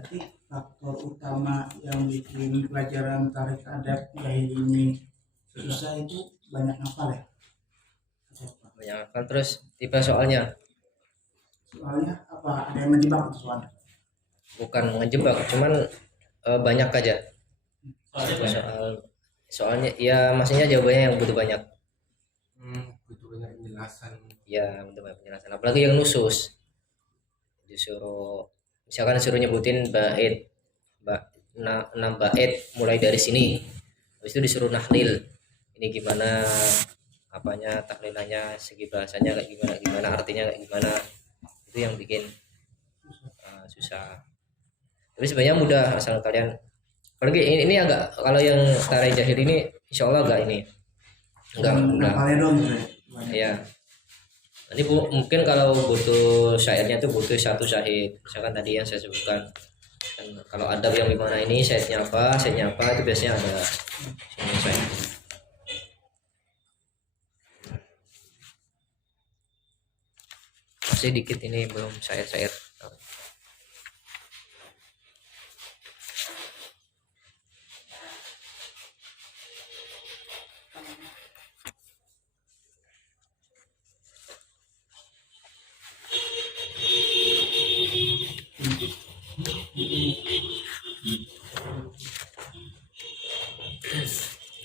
Berarti faktor utama yang bikin pelajaran tarik adab Jahili ini susah itu banyak hafal ya? Banyak hafal terus tipe soalnya Soalnya apa? Ada yang menjebak itu soalnya. bukan ngejebak, cuman banyak aja Soalnya banyak. soalnya ya maksudnya jawabannya yang butuh banyak. Butuh banyak penjelasan. Ya butuh banyak penjelasan, apalagi yang nusus disuruh, misalkan disuruh nyebutin bait, 6 bait mulai dari sini, habis itu disuruh nahlil ini gimana, apanya tahlilannya, segi bahasanya kayak gimana gimana, artinya kayak gimana, itu yang bikin susah. Tapi sebenarnya mudah asal kalian, apalagi ini agak, kalau yang tarik jahil ini insya Allah agak ini enggak mudah Hafalnya dong gitu ya. Banyak. ya. Nanti mungkin kalau butuh syairnya itu butuh satu syahid, misalkan tadi yang saya sebutkan. Dan kalau adab yang gimana ini syairnya apa itu biasanya ada sini syair. Masih dikit ini belum syair-syair.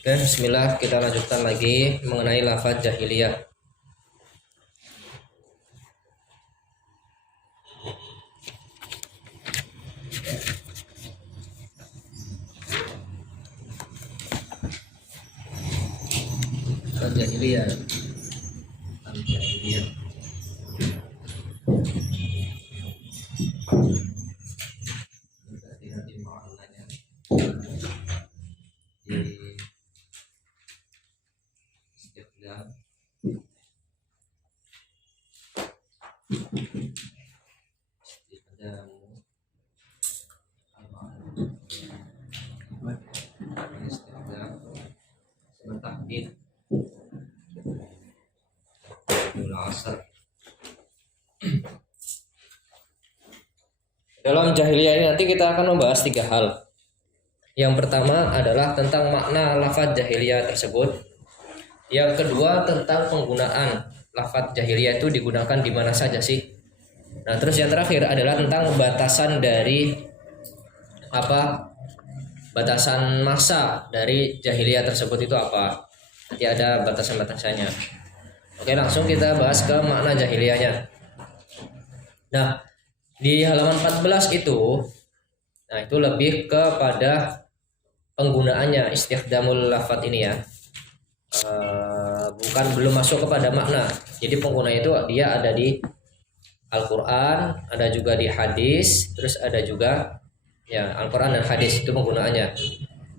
Oke, bismillah, kita lanjutkan lagi mengenai lafaz jahiliyah. Al-jahiliyah. Al-jahiliyah. Berarti maknanya di istiqlal istiqdamu istiqdam tahdid asar. Dalam jahiliyah ini nanti kita akan membahas 3 hal. Yang pertama adalah tentang makna lafaz jahiliyah tersebut. Yang kedua tentang penggunaan lafaz jahiliyah itu digunakan di mana saja sih. Nah, terus yang terakhir adalah tentang batasan dari batasan masa dari jahiliyah tersebut itu apa. Nanti ada batasan-batasannya. Oke, langsung kita bahas ke makna jahiliyahnya. Nah, di halaman 14 itu, nah itu lebih kepada penggunaannya istikhdamul lafaz ini ya. Bukan, belum masuk kepada makna. Jadi pengguna itu dia ada di Al-Quran, ada juga di hadis, terus ada juga ya Al-Quran dan hadis itu penggunaannya.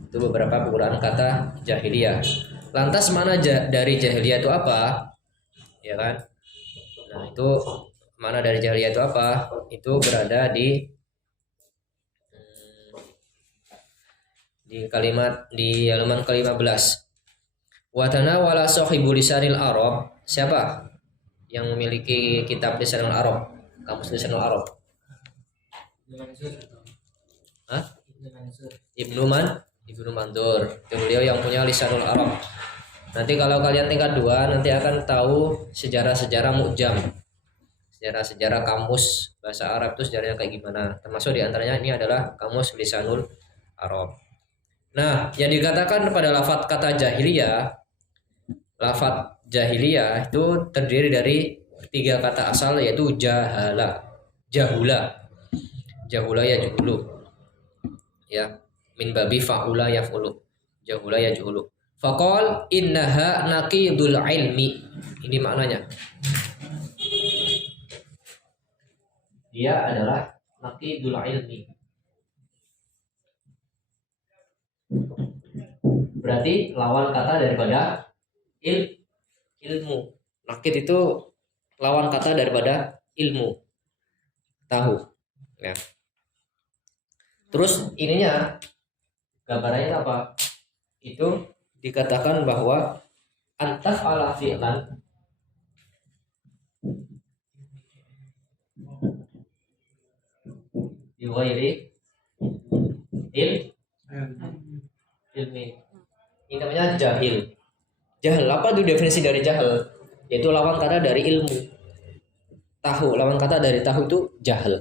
Itu beberapa penggunaan kata jahiliyah. Lantas mana dari jahiliyah itu apa? Ya kan? Nah, itu mana dari jahiliyah itu apa? Itu berada di kalimat di halaman ke-15. Wa tanawala sahibu lisanil Arab. Siapa yang memiliki kitab lisanul Arab? Kamus lisanul Arab? Hah? Ibnu Mandur. Itu beliau yang punya lisanul Arab. Nanti kalau kalian tingkat 2 nanti akan tahu sejarah-sejarah mu'jam. Sejarah-sejarah kamus bahasa Arab itu sejarahnya kayak gimana. Termasuk diantaranya ini adalah kamus lisanul Arab. Nah, yang dikatakan pada lafaz kata jahiliyah, lafaz jahiliyah itu terdiri dari 3 kata asal, yaitu jahula ya juhulu ya, min babi fa'ula yaf'ulu, jahula ya juhulu. Faqal innaha naqidul ilmi. Ini maknanya, dia adalah naqidul ilmi, berarti lawan kata daripada ilmu. Nakid itu lawan kata daripada ilmu, tahu ya. Terus ininya gambarannya apa? Itu dikatakan bahwa antaf ala fi'lan bi ghairi ilmi. Ini namanya jahil. Jahil, apa itu definisi dari jahil? Yaitu lawan kata dari ilmu. Tahu, lawan kata dari tahu itu jahil.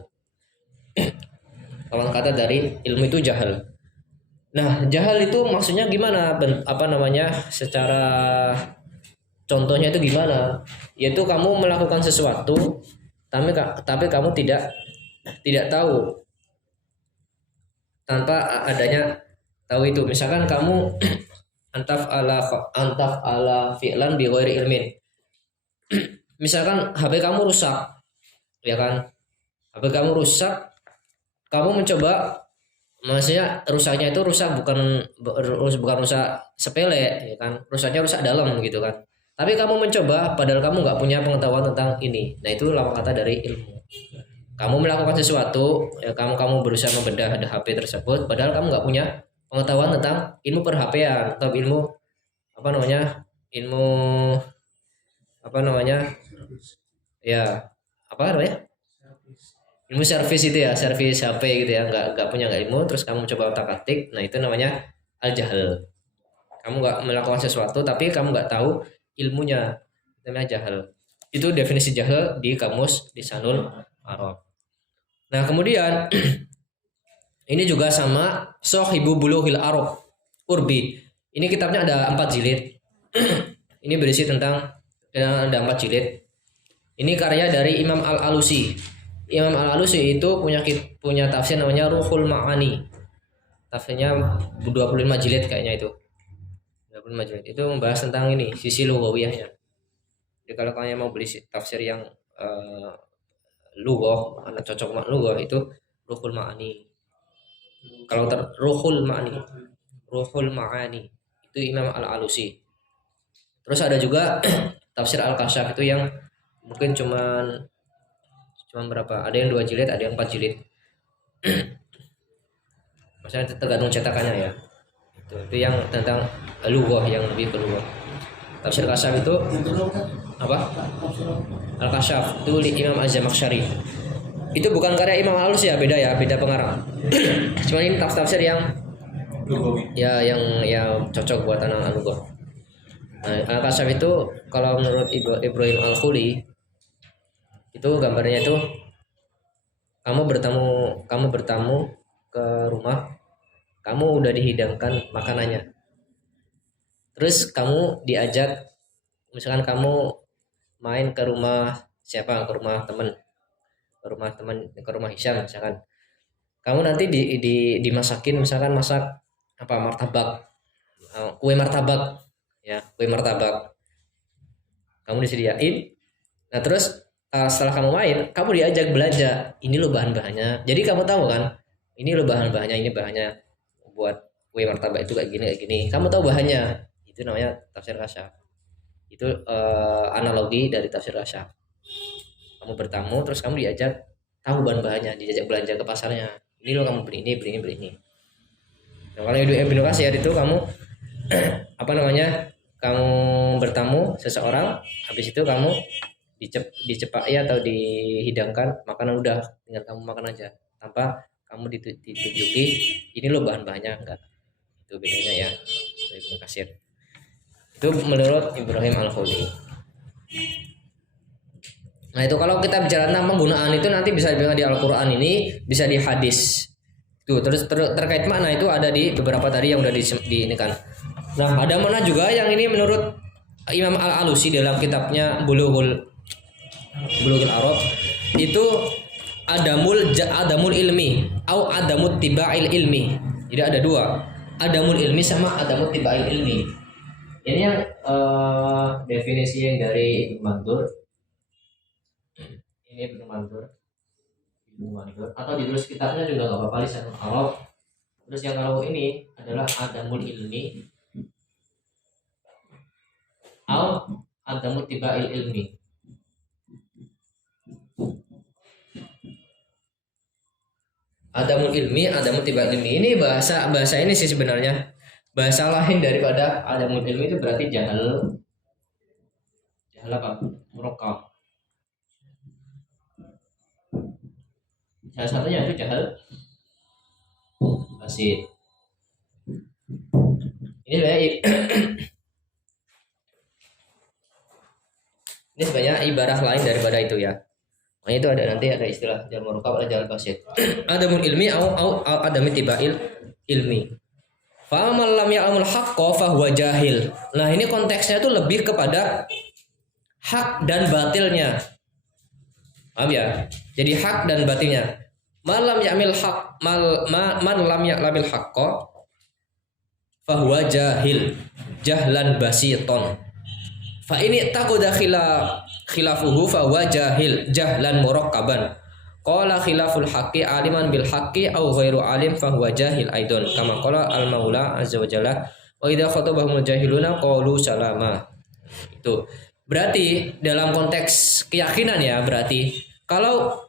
Lawan kata dari ilmu itu jahil. Nah, jahil itu maksudnya gimana? Apa namanya? Secara contohnya itu gimana? Yaitu kamu melakukan sesuatu tapi kamu tidak tahu tanpa adanya tahu itu. Misalkan kamu antaf ala fi'lan bi ghairi ilmin. Misalkan HP kamu rusak, ya kan? HP kamu rusak, kamu mencoba, maksudnya rusaknya itu rusak bukan rusak sepele, ya kan? Rusaknya rusak dalam gitu kan. Tapi kamu mencoba padahal kamu nggak punya pengetahuan tentang ini. Nah, itu lawan kata dari ilmu. Kamu melakukan sesuatu, ya, kamu berusaha membedah HP tersebut padahal kamu nggak punya pengetahuan tentang ilmu per-HP-an atau ilmu apa namanya? Ilmu apa namanya? Ya, apa namanya? Ilmu servis itu ya, servis HP gitu ya, nggak punya ilmu, terus kamu coba otak-atik. Nah, itu namanya al-jahl. Kamu nggak melakukan sesuatu tapi kamu nggak tahu ilmunya, itu namanya jahal. Itu definisi jahal di kamus Lisanul Arab. Nah, kemudian ini juga sama Sohibu Bulughil Arab Urbi. Ini kitabnya ada 4 jilid. Ini berisi tentang ada 4 jilid. Ini karya dari Imam Al-Alusi. Imam Al-Alusi itu punya tafsir namanya Ruhul Ma'ani. Tafsirnya 25 jilid kayaknya itu. 25 jilid. Itu membahas tentang ini, sisi lughawiyahnya. Jadi kalau kalian mau beli tafsir yang lughah, anak cocok mak lughah, itu Ruhul Ma'ani. Kalau Ruhul Ma'ani itu Imam Al-Alusi. Terus ada juga tafsir Al-Kasyaf itu yang mungkin cuman berapa? Ada yang 2 jilid, ada yang 4 jilid. Maksudnya tergantung cetakannya ya. Itu yang tentang lughah, yang lebih ke lughah. Tafsir Kasyaf itu apa? Al-Kasyaf itu Imam Az-Zamakhsyari. Itu bukan karya Imam Al-Alusi ya, beda pengarang. Cuma ini tafsir yang ya yang cocok buat anak lughah. Nah, Al-Kasyaf itu kalau menurut Ibrahim Al-Khuli itu gambarnya itu kamu bertamu ke rumah, kamu udah dihidangkan makanannya. Terus kamu diajak, misalkan kamu main ke rumah siapa, ke rumah teman, ke rumah Hisyam misalkan. Kamu nanti dimasakin, misalkan masak apa, martabak, kue martabak ya, kue martabak. Kamu disediain. Nah, terus setelah kamu main, kamu diajak belanja. Ini loh bahan-bahannya. Jadi kamu tahu kan, ini loh bahan-bahannya, ini bahannya buat kue martabak itu kayak gini. Kamu tahu bahannya. Itu namanya tafsir Kasyaf. Itu analogi dari tafsir Kasyaf. Kamu bertamu, terus kamu diajak tahu bahan-bahannya, diajak belanja ke pasarnya. Ini loh kamu beli ini. Nah, kalau Ibnu Katsir itu kamu apa namanya? Kamu bertamu seseorang, habis itu kamu dicepai atau dihidangkan makanan, udah tinggal kamu makan aja tanpa kamu ditunjuki ini loh bahan-bahannya, enggak. Itu bedanya ya Ibnu Katsir. Itu menurut Ibrahim Al-Khuli. Nah, itu kalau kita bicara tentang penggunaan itu nanti bisa di Al-Qur'an, ini bisa di hadis. Tuh, terus terkait makna itu ada di beberapa tadi yang udah di ini kan. Nah, ada mana juga yang ini menurut Imam Al-Alusi dalam kitabnya Bulughul Arab itu adamul ilmi atau adamut tiba'il ilmi. Jadi ada 2, adamul ilmi sama adamut tiba'il ilmi. Ini yang definisi yang dari Ibnu Mandur. Ini Ibnu Mandur atau ditulis kitabnya juga nggak apa-apa, Lisanul Arab. Terus yang kalau ini adalah adamul ilmi atau adamut tiba'il ilmi. Adamul ilmi, adamut tiba'il ilmi. Ini bahasa ini sih sebenarnya. Bahasa lain daripada adamul ilmi itu berarti jahal apa? Murakkab. Salah satunya itu jahal basit. Ini sebenarnya ini sebenarnya ibarat lain daripada itu ya. Nah itu ada nanti ada istilah jar murakkab ada jar basit. Adamul ilmi au adami tibail ilmi. Fa man lam ya'lamul haqqo fa huwa jahil. Nah, ini konteksnya itu lebih kepada hak dan batilnya. Paham ya? Jadi hak dan batilnya. Man lam ya'mil haq man lam ya'lamil haqqo fa huwa jahil. Jahlan basiton. Fa ini taquda khilafuhu fa huwa jahil jahlan murakkaban. Qala khilaful haqqi aliman bil haqqi aw ghairu alim fa huwa jahil aidon kama qala al maula azza wa jalla wa idza khatabahumul jahiluna qalu salama. Itu berarti dalam konteks keyakinan ya, berarti kalau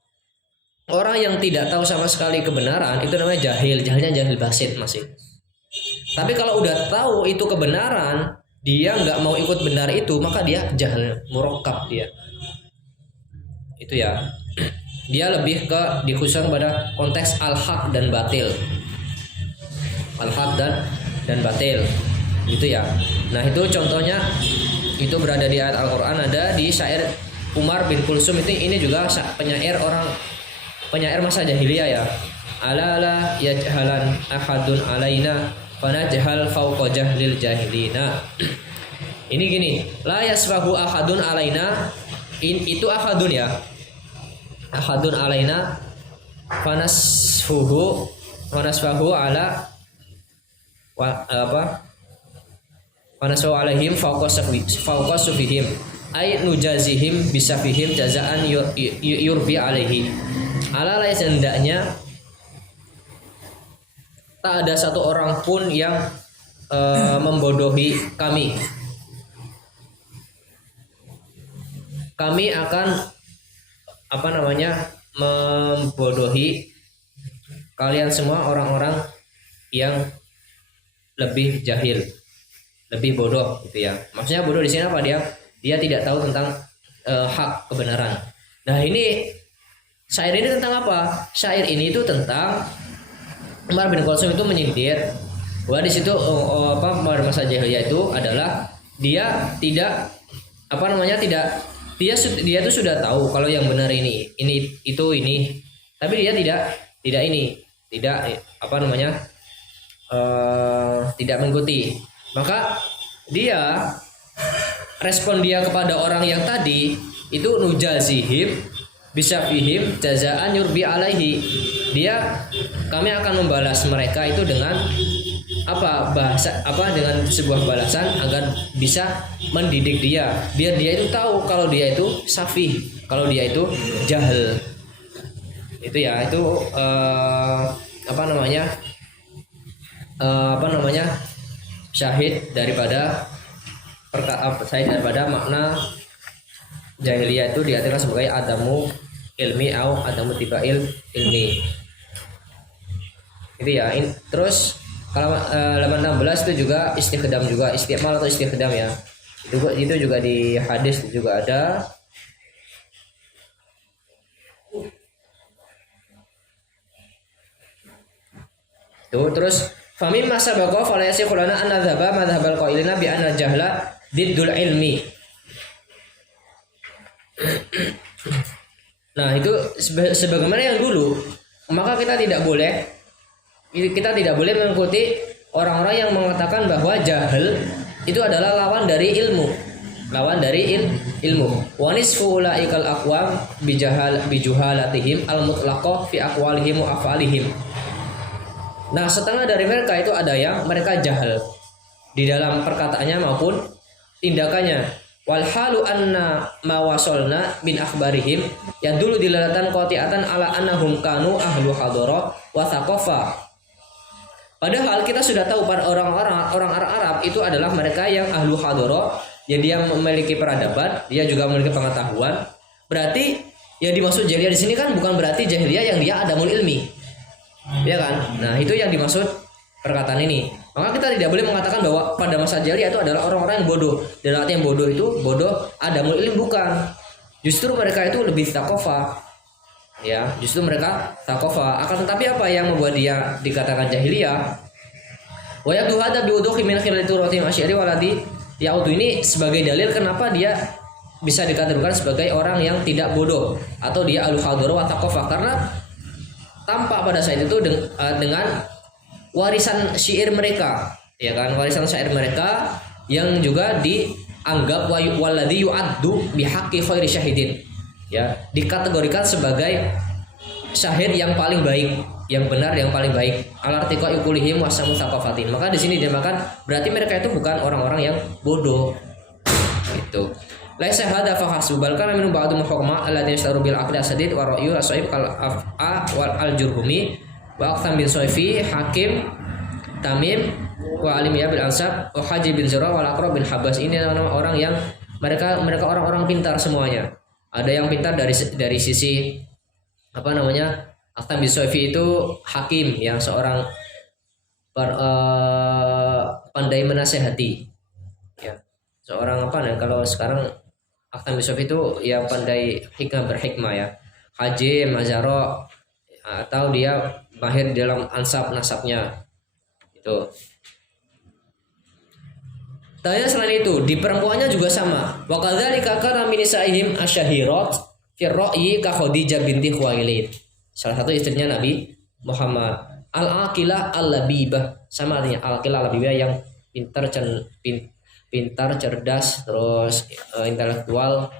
orang yang tidak tahu sama sekali kebenaran itu namanya jahil, jahilnya jahil basit masih. Tapi kalau udah tahu itu kebenaran, dia nggak mau ikut benar itu, maka dia jahil murakkab dia. Itu ya. Dia lebih ke dikhususkan pada konteks al-haq dan batil. Al-haq dan batil. Gitu ya. Nah, itu contohnya itu berada di ayat Al-Qur'an, ada di syair Umar bin Kulsum itu, ini juga penyair masa jahiliyah ya. Ala yajhalan ahadun alaina fanajhal fawqa jahlil jahilina. Ini gini, la yasfahu ahadun alaina, itu ahadun ya. Ahadun alaina fanasfahu ala fanasfahu alaihim fawqa sufihim ay nujazihim bisafihim jazaan yurbi alaihi. Ala lain hendaknya tak ada satu orang pun yang membodohi kami akan membodohi kalian semua orang-orang yang lebih jahil, lebih bodoh gitu ya. Maksudnya bodoh di sini apa, dia tidak tahu tentang hak kebenaran. Nah, ini syair ini tentang apa? Syair ini itu tentang Umar bin Kulsum itu menyindir bahwa di situ pada masa jahiliyah itu adalah dia tidak dia tuh sudah tahu kalau yang benar ini, tapi dia tidak mengikuti. Maka respon dia kepada orang yang tadi itu nujazihim bisafihim jazaan yurbi alaihi. Kami akan membalas mereka itu dengan dengan sebuah balasan agar bisa mendidik dia, biar dia itu tahu kalau dia itu safih, kalau dia itu jahil. Itu ya, itu syahid daripada makna jahiliyah itu diartikan sebagai adamu ilmi au adamu tibail ilmi. Itu ya. Terus kalau halaman 16 itu juga istikhdam juga, istiqmal atau istikhdam ya. Itu juga di hadis juga ada. Tuh, terus famim masa baqa fala yasikhulana an nadzhaba madhhabal qailina bi anna jahla diddul ilmi. Nah, itu sebagaimana yang dulu, maka kita tidak boleh mengikuti orang-orang yang mengatakan bahwa jahil itu adalah lawan dari ilmu. Wa nisfu ulaikal aqwam bijuhalatihim al-mutlaqah fi aqwalihim wa af'alihim. Nah, setengah dari mereka itu ada yang mereka jahil di dalam perkataannya maupun tindakannya. Wal halu anna ma wasolna bin akhbarihim yang dulu dilalatan qati'atan ala annahum kanu ahlu hadara wa thaqafa. Padahal kita sudah tahu pada orang Arab itu adalah mereka yang ahlu hadara, yang dia memiliki peradaban, dia juga memiliki pengetahuan. Berarti yang dimaksud jahiliyah di sini kan bukan berarti jahiliyah yang dia adamul ilmi. Ya kan? Nah, itu yang dimaksud perkataan ini. Maka kita tidak boleh mengatakan bahwa pada masa jahiliyah itu adalah orang-orang yang bodoh. Dan arti yang bodoh itu bodoh adamul ilmi, bukan. Justru mereka itu lebih taqofa. ya justru mereka takofa. Akan tetapi apa yang membuat dia dikatakan jahiliyah? Wa yadu hada biwuduhi min khilali turatim asy'ari waladi yaudu, ini sebagai dalil kenapa dia bisa dikategorikan sebagai orang yang tidak bodoh atau dia al-hadhar wa takofa, karena tampak pada saat itu dengan warisan syair mereka, ya kan, warisan syair mereka yang juga dianggap waladhi yu'addu bihaqqi khairi syahidin, ya, dikategorikan sebagai syahid yang paling baik, yang benar, yang paling baik, alartiqa ikulihim wasamu thaqafatin. Maka di sini dimakan berarti mereka itu bukan orang-orang yang bodoh gitu. Laisa hada fa hasbal kana min ba'd muhakama alladhi yashtaru bil aqli asadid wa ra'yu asaib kal af'a wal al-jurhumi wa aqsam bin Soifi Hakim Tamim wa alimiyah bil ansab wa Haji bin Zura wal Aqra bin Habas. Ini nama orang yang mereka orang-orang pintar semuanya. Ada yang pintar dari sisi apa namanya, Aqsam bin Soifi itu hakim yang seorang pandai menasehati, ya, seorang apa nih kalau sekarang Aqsam bin Soifi itu ya pandai berhikmah ya. Haji Mazaro atau dia mahir dalam ansab nasabnya itu. Tanya selain itu di perempuannya juga sama. Wa kadzalika kana min nisaihim asyahirat fi ra'yi ka Khadijah binti Khuwailid. Salah satu istrinya Nabi Muhammad. Al-aqilah al-labibah, sama artinya al-aqilah al-labibah yang pintar, cerdas, terus intelektual.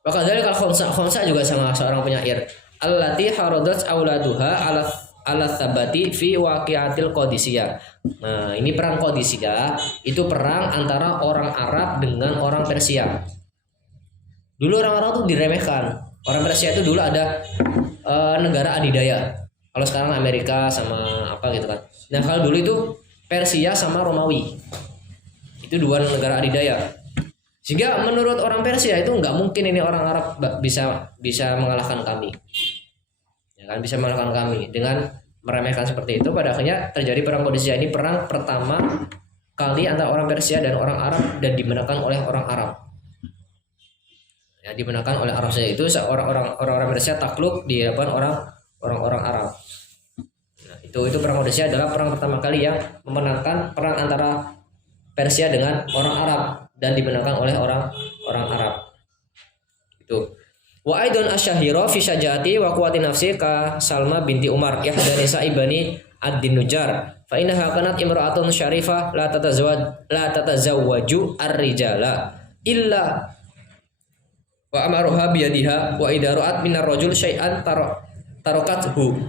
Wa kadzalika al-khonsa juga sama seorang penyair. Allati haradat auladuha ala thabati fi waqiatil Qadisiyah. Nah, ini perang Qadisiyah itu perang antara orang Arab dengan orang Persia. Dulu orang Arab tuh diremehkan. Orang Persia itu dulu ada negara adidaya. Kalau sekarang Amerika sama apa gitu kan. Nah, kalau dulu itu Persia sama Romawi. Itu dua negara adidaya. Sehingga menurut orang Persia itu nggak mungkin ini orang Arab bisa mengalahkan kami. Ya kan, bisa mengalahkan kami dengan meremehkan seperti itu. Pada akhirnya terjadi perang Qadisiyah. Ini perang pertama kali antara orang Persia dan orang Arab dan dimenangkan oleh orang Arab. Ya, dimenangkan oleh Arab saja. Itu orang Persia takluk di hadapan orang-orang Arab. Nah, itu perang Qadisiyah adalah perang pertama kali yang memenangkan perang antara Persia dengan orang Arab dan dimenangkan oleh orang Arab. Itu. Wa aidon asyahira fi syaja'ati wa quwwati nafsi ka Salma binti Umar ihda nisa'i bani ad-Nujar fa innaha kanat imra'atun syarifah la tatazawwaju ar-rijala illa wa amaruha biyadiha wa idza ra'at minar rajul syai'an tarakathu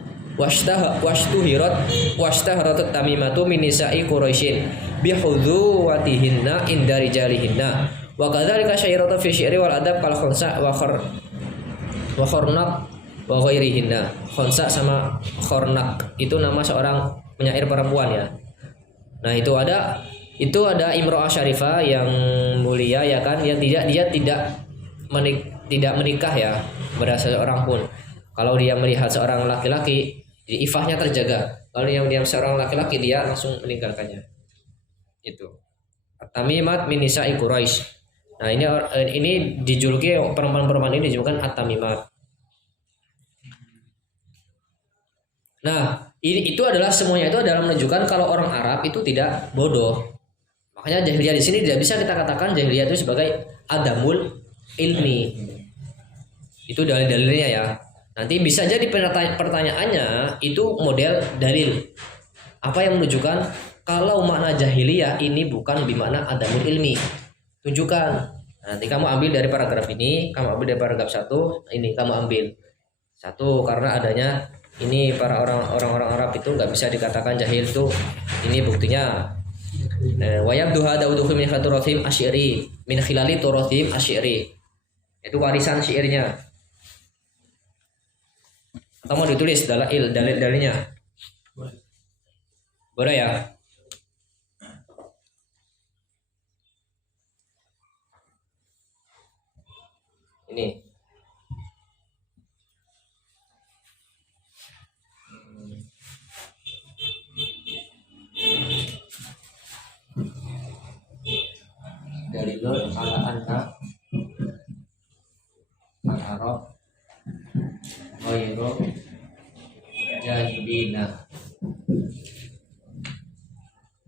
washtaharat tamimatu min nisa'i quraisyin bihudhuwatihinna inda rijalihinna wa kadzalika syairatu fi syi'ri wal adab kal khunsa wa khornak wa ghairihinna. Khunsa sama khornak itu nama seorang penyair perempuan ya. Nah, itu ada imro'ah syarifah yang mulia ya kan, yang dia tidak menikah ya kepada seorang pun. Kalau dia melihat seorang laki-laki, ifahnya terjaga. Kalau dia seorang laki-laki, dia langsung meninggalkannya. Itu. At-Tamimat min nisa'i Quraisy. Nah, ini dijuluki perempuan-perempuan ini dijulukan At-Tamimat. Nah, itu adalah semuanya itu adalah menunjukkan kalau orang Arab itu tidak bodoh. Makanya jahiliyah di sini tidak bisa kita katakan jahiliyah itu sebagai adamul ilmi. Itu dalil-dalilnya ya. Nanti bisa jadi pertanyaannya itu model dalil. Apa yang menunjukkan kalau makna jahiliyah ini bukan bermakna adamul ilmi? Tunjukkan. Nanti kamu ambil dari paragraf ini, kamu ambil dari paragraf 1, ini kamu ambil. 1 karena adanya ini para orang-orang Arab itu nggak bisa dikatakan jahil tuh. Ini buktinya. Wa yabdu hada udhu min khilali asy'ari min khilali turathim asy'ari. Itu warisan syairnya. Atau mau ditulis dalil-dalilnya? Boleh ya? Ini. Dalilun ala anna al-Arab ghairu jahilina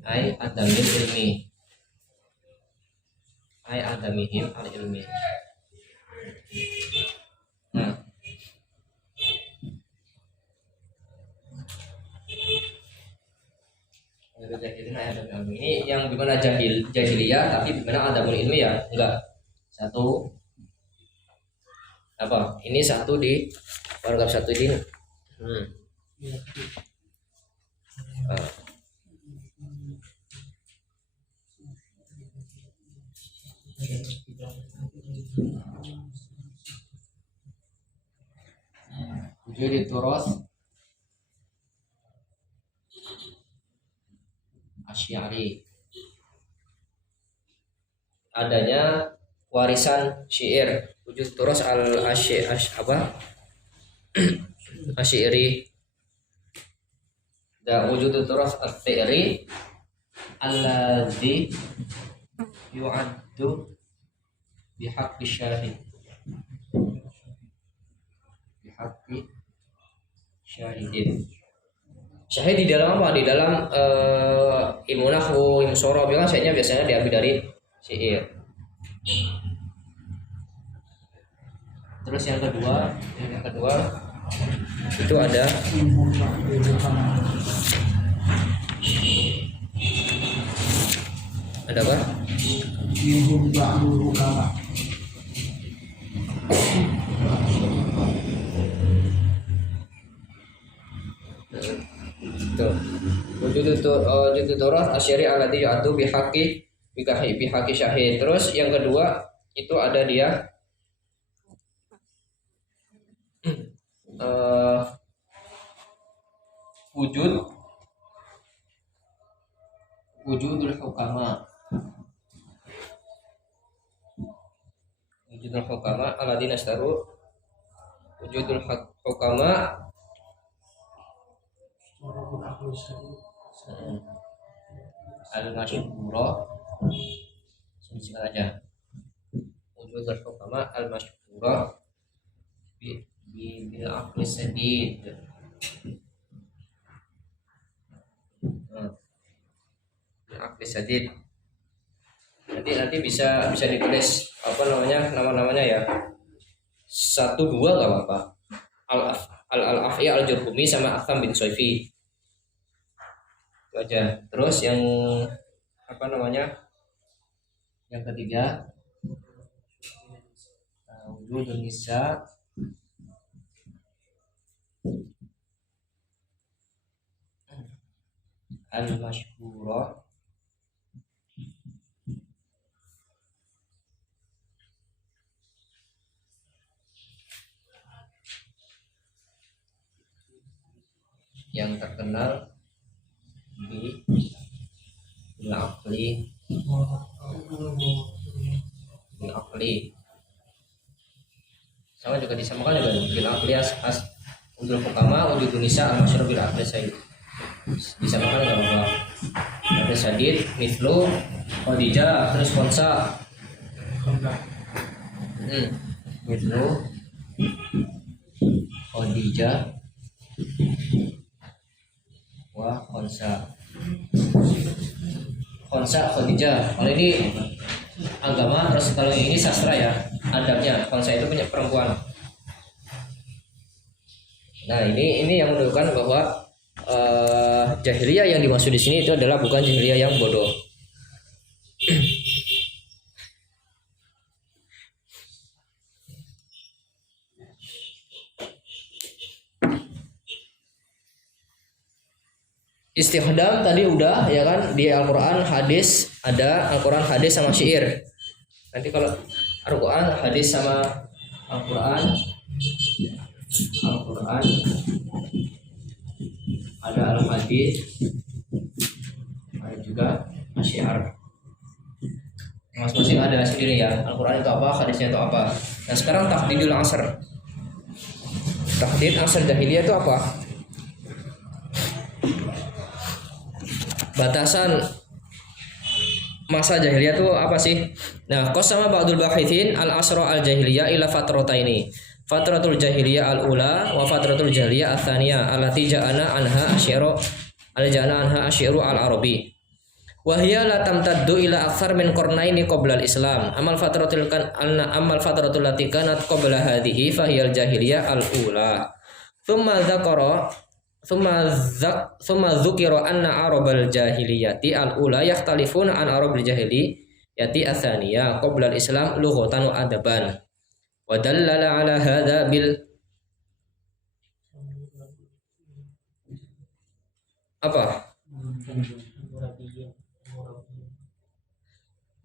ai adamil ilmi ai adamihim al ilmi. Nah, ini yang bagaimana jahiliyah tapi bagaimana adamul ilmi ya enggak satu apa ini satu di paragraf satu ini ah. Jadi turas Asy'ari, adanya warisan syair wujud turas Asy'ari dan wujud turas al-fi'ri alladzi yu'addu bihaqqi syahid bihaqqi syahidin. Syahid di dalam apa? Di dalam ilmu nahwu, ilmu sorof, ya kan syahidnya biasanya diambil dari syair. Terus yang kedua itu ada apa? Minhum ba'dul hukama. Tuh. Wujud turas asyari alladzi yu'addu bihaqqi syahid. Terus yang kedua itu ada dia wujudul hukama. Wujudul hukama alladzina astaru wujudul hukama al-masyhura sini aja wujudul hukama al-masyhura bil aqli sadid. Bil aqli sadid. Nanti bisa ditulis apa namanya nama-namanya ya. 1 2 enggak apa-apa. Al-Af'i al-Jurhumi sama Atham bin Soifi. Itu aja. Terus yang apa namanya? Yang ketiga wujudun nisa al-masyhura yang terkenal di bil-aqli sama juga disamakan juga bil-aqli untuk hukama wujud nisa al-masyhur bil-aqli saya disamakan enggak apa ada sadid mithlu Khadijah terus konsa mithlu Khadijah wa konsa Khadijah. Kalau ini agama, terus kalau ini sastra ya adabnya. Konsa itu punya perempuan. Nah ini yang menunjukkan bahwa jahiliyah yang dimaksud di sini itu adalah bukan jahiliyah yang bodoh. Istikhdam tadi udah ya kan, di Al-Qur'an hadis ada Al-Qur'an hadis sama syair. Nanti kalau Al-Qur'an hadis sama Al-Qur'an ada Al-Hadis ada juga syair. Masing-masing ada sendiri ya. Al-Qur'an itu apa, hadisnya itu apa. Nah sekarang takdidul asr. Takdid asr jahiliyah itu apa? Batasan masa jahiliyah itu apa sih? Nah, qasama ba'dul bahithin al-asra al-jahiliyah ila fatrataini. fatratul jahiliyah al-ula wa fatratul jahiliyah ats-tsaniyah allati ja'ana anha asyiru al-arabi. Wa hiya la tamtaddu ila aktsar min qarnaini qabla al-islam. Amal fatratul lati kanat qabla hadhihi fa hiya al-jahiliyah al-ula. Thumma dzukira anna arabal jahiliyati al-ula yakhtalifuna an arabil jahiliyati ats-tsaniyah qabla al-islam lughatan wa adaban. Wa dallala ala hadza bil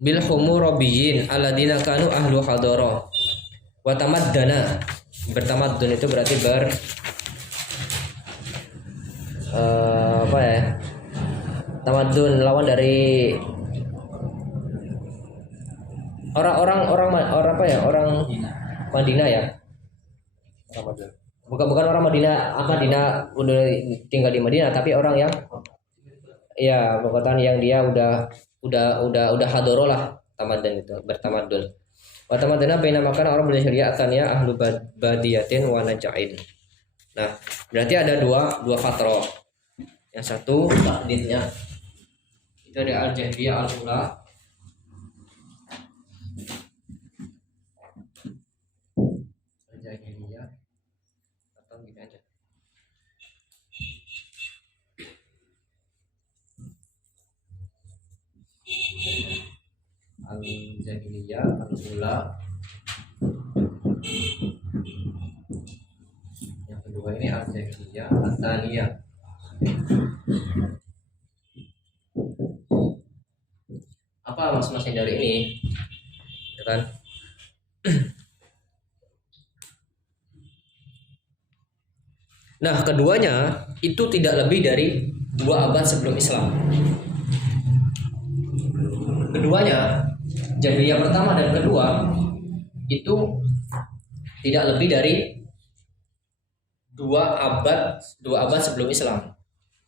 bil humurabiyyin alladina kanu ahlu hadara wa tamaddana. Bertamaddun itu berarti tamadun lawan dari orang Madinah ya. Bukan orang Madinah udah tinggal di Madinah, tapi orang yang ya perkataan yang dia udah hadoro lah, tamadun itu bertamadun. Wa tamadana baina makan orang berjahiliyah asalnya ahlu badiyatin wa najain. Nah, berarti ada dua fatroh. Yang satu takdirnya itu ada al-jahiliyah al-ula. Al-jahiliyah atau gini aja. Al-jahiliyah al-ula. Yang kedua ini al-jahiliyah ats-tsaniyah. Apa masing-masing dari ini? Ya kan? Nah, keduanya itu tidak lebih dari 2 abad sebelum Islam. Keduanya, jahiliyah pertama dan kedua itu tidak lebih dari 2 abad sebelum Islam.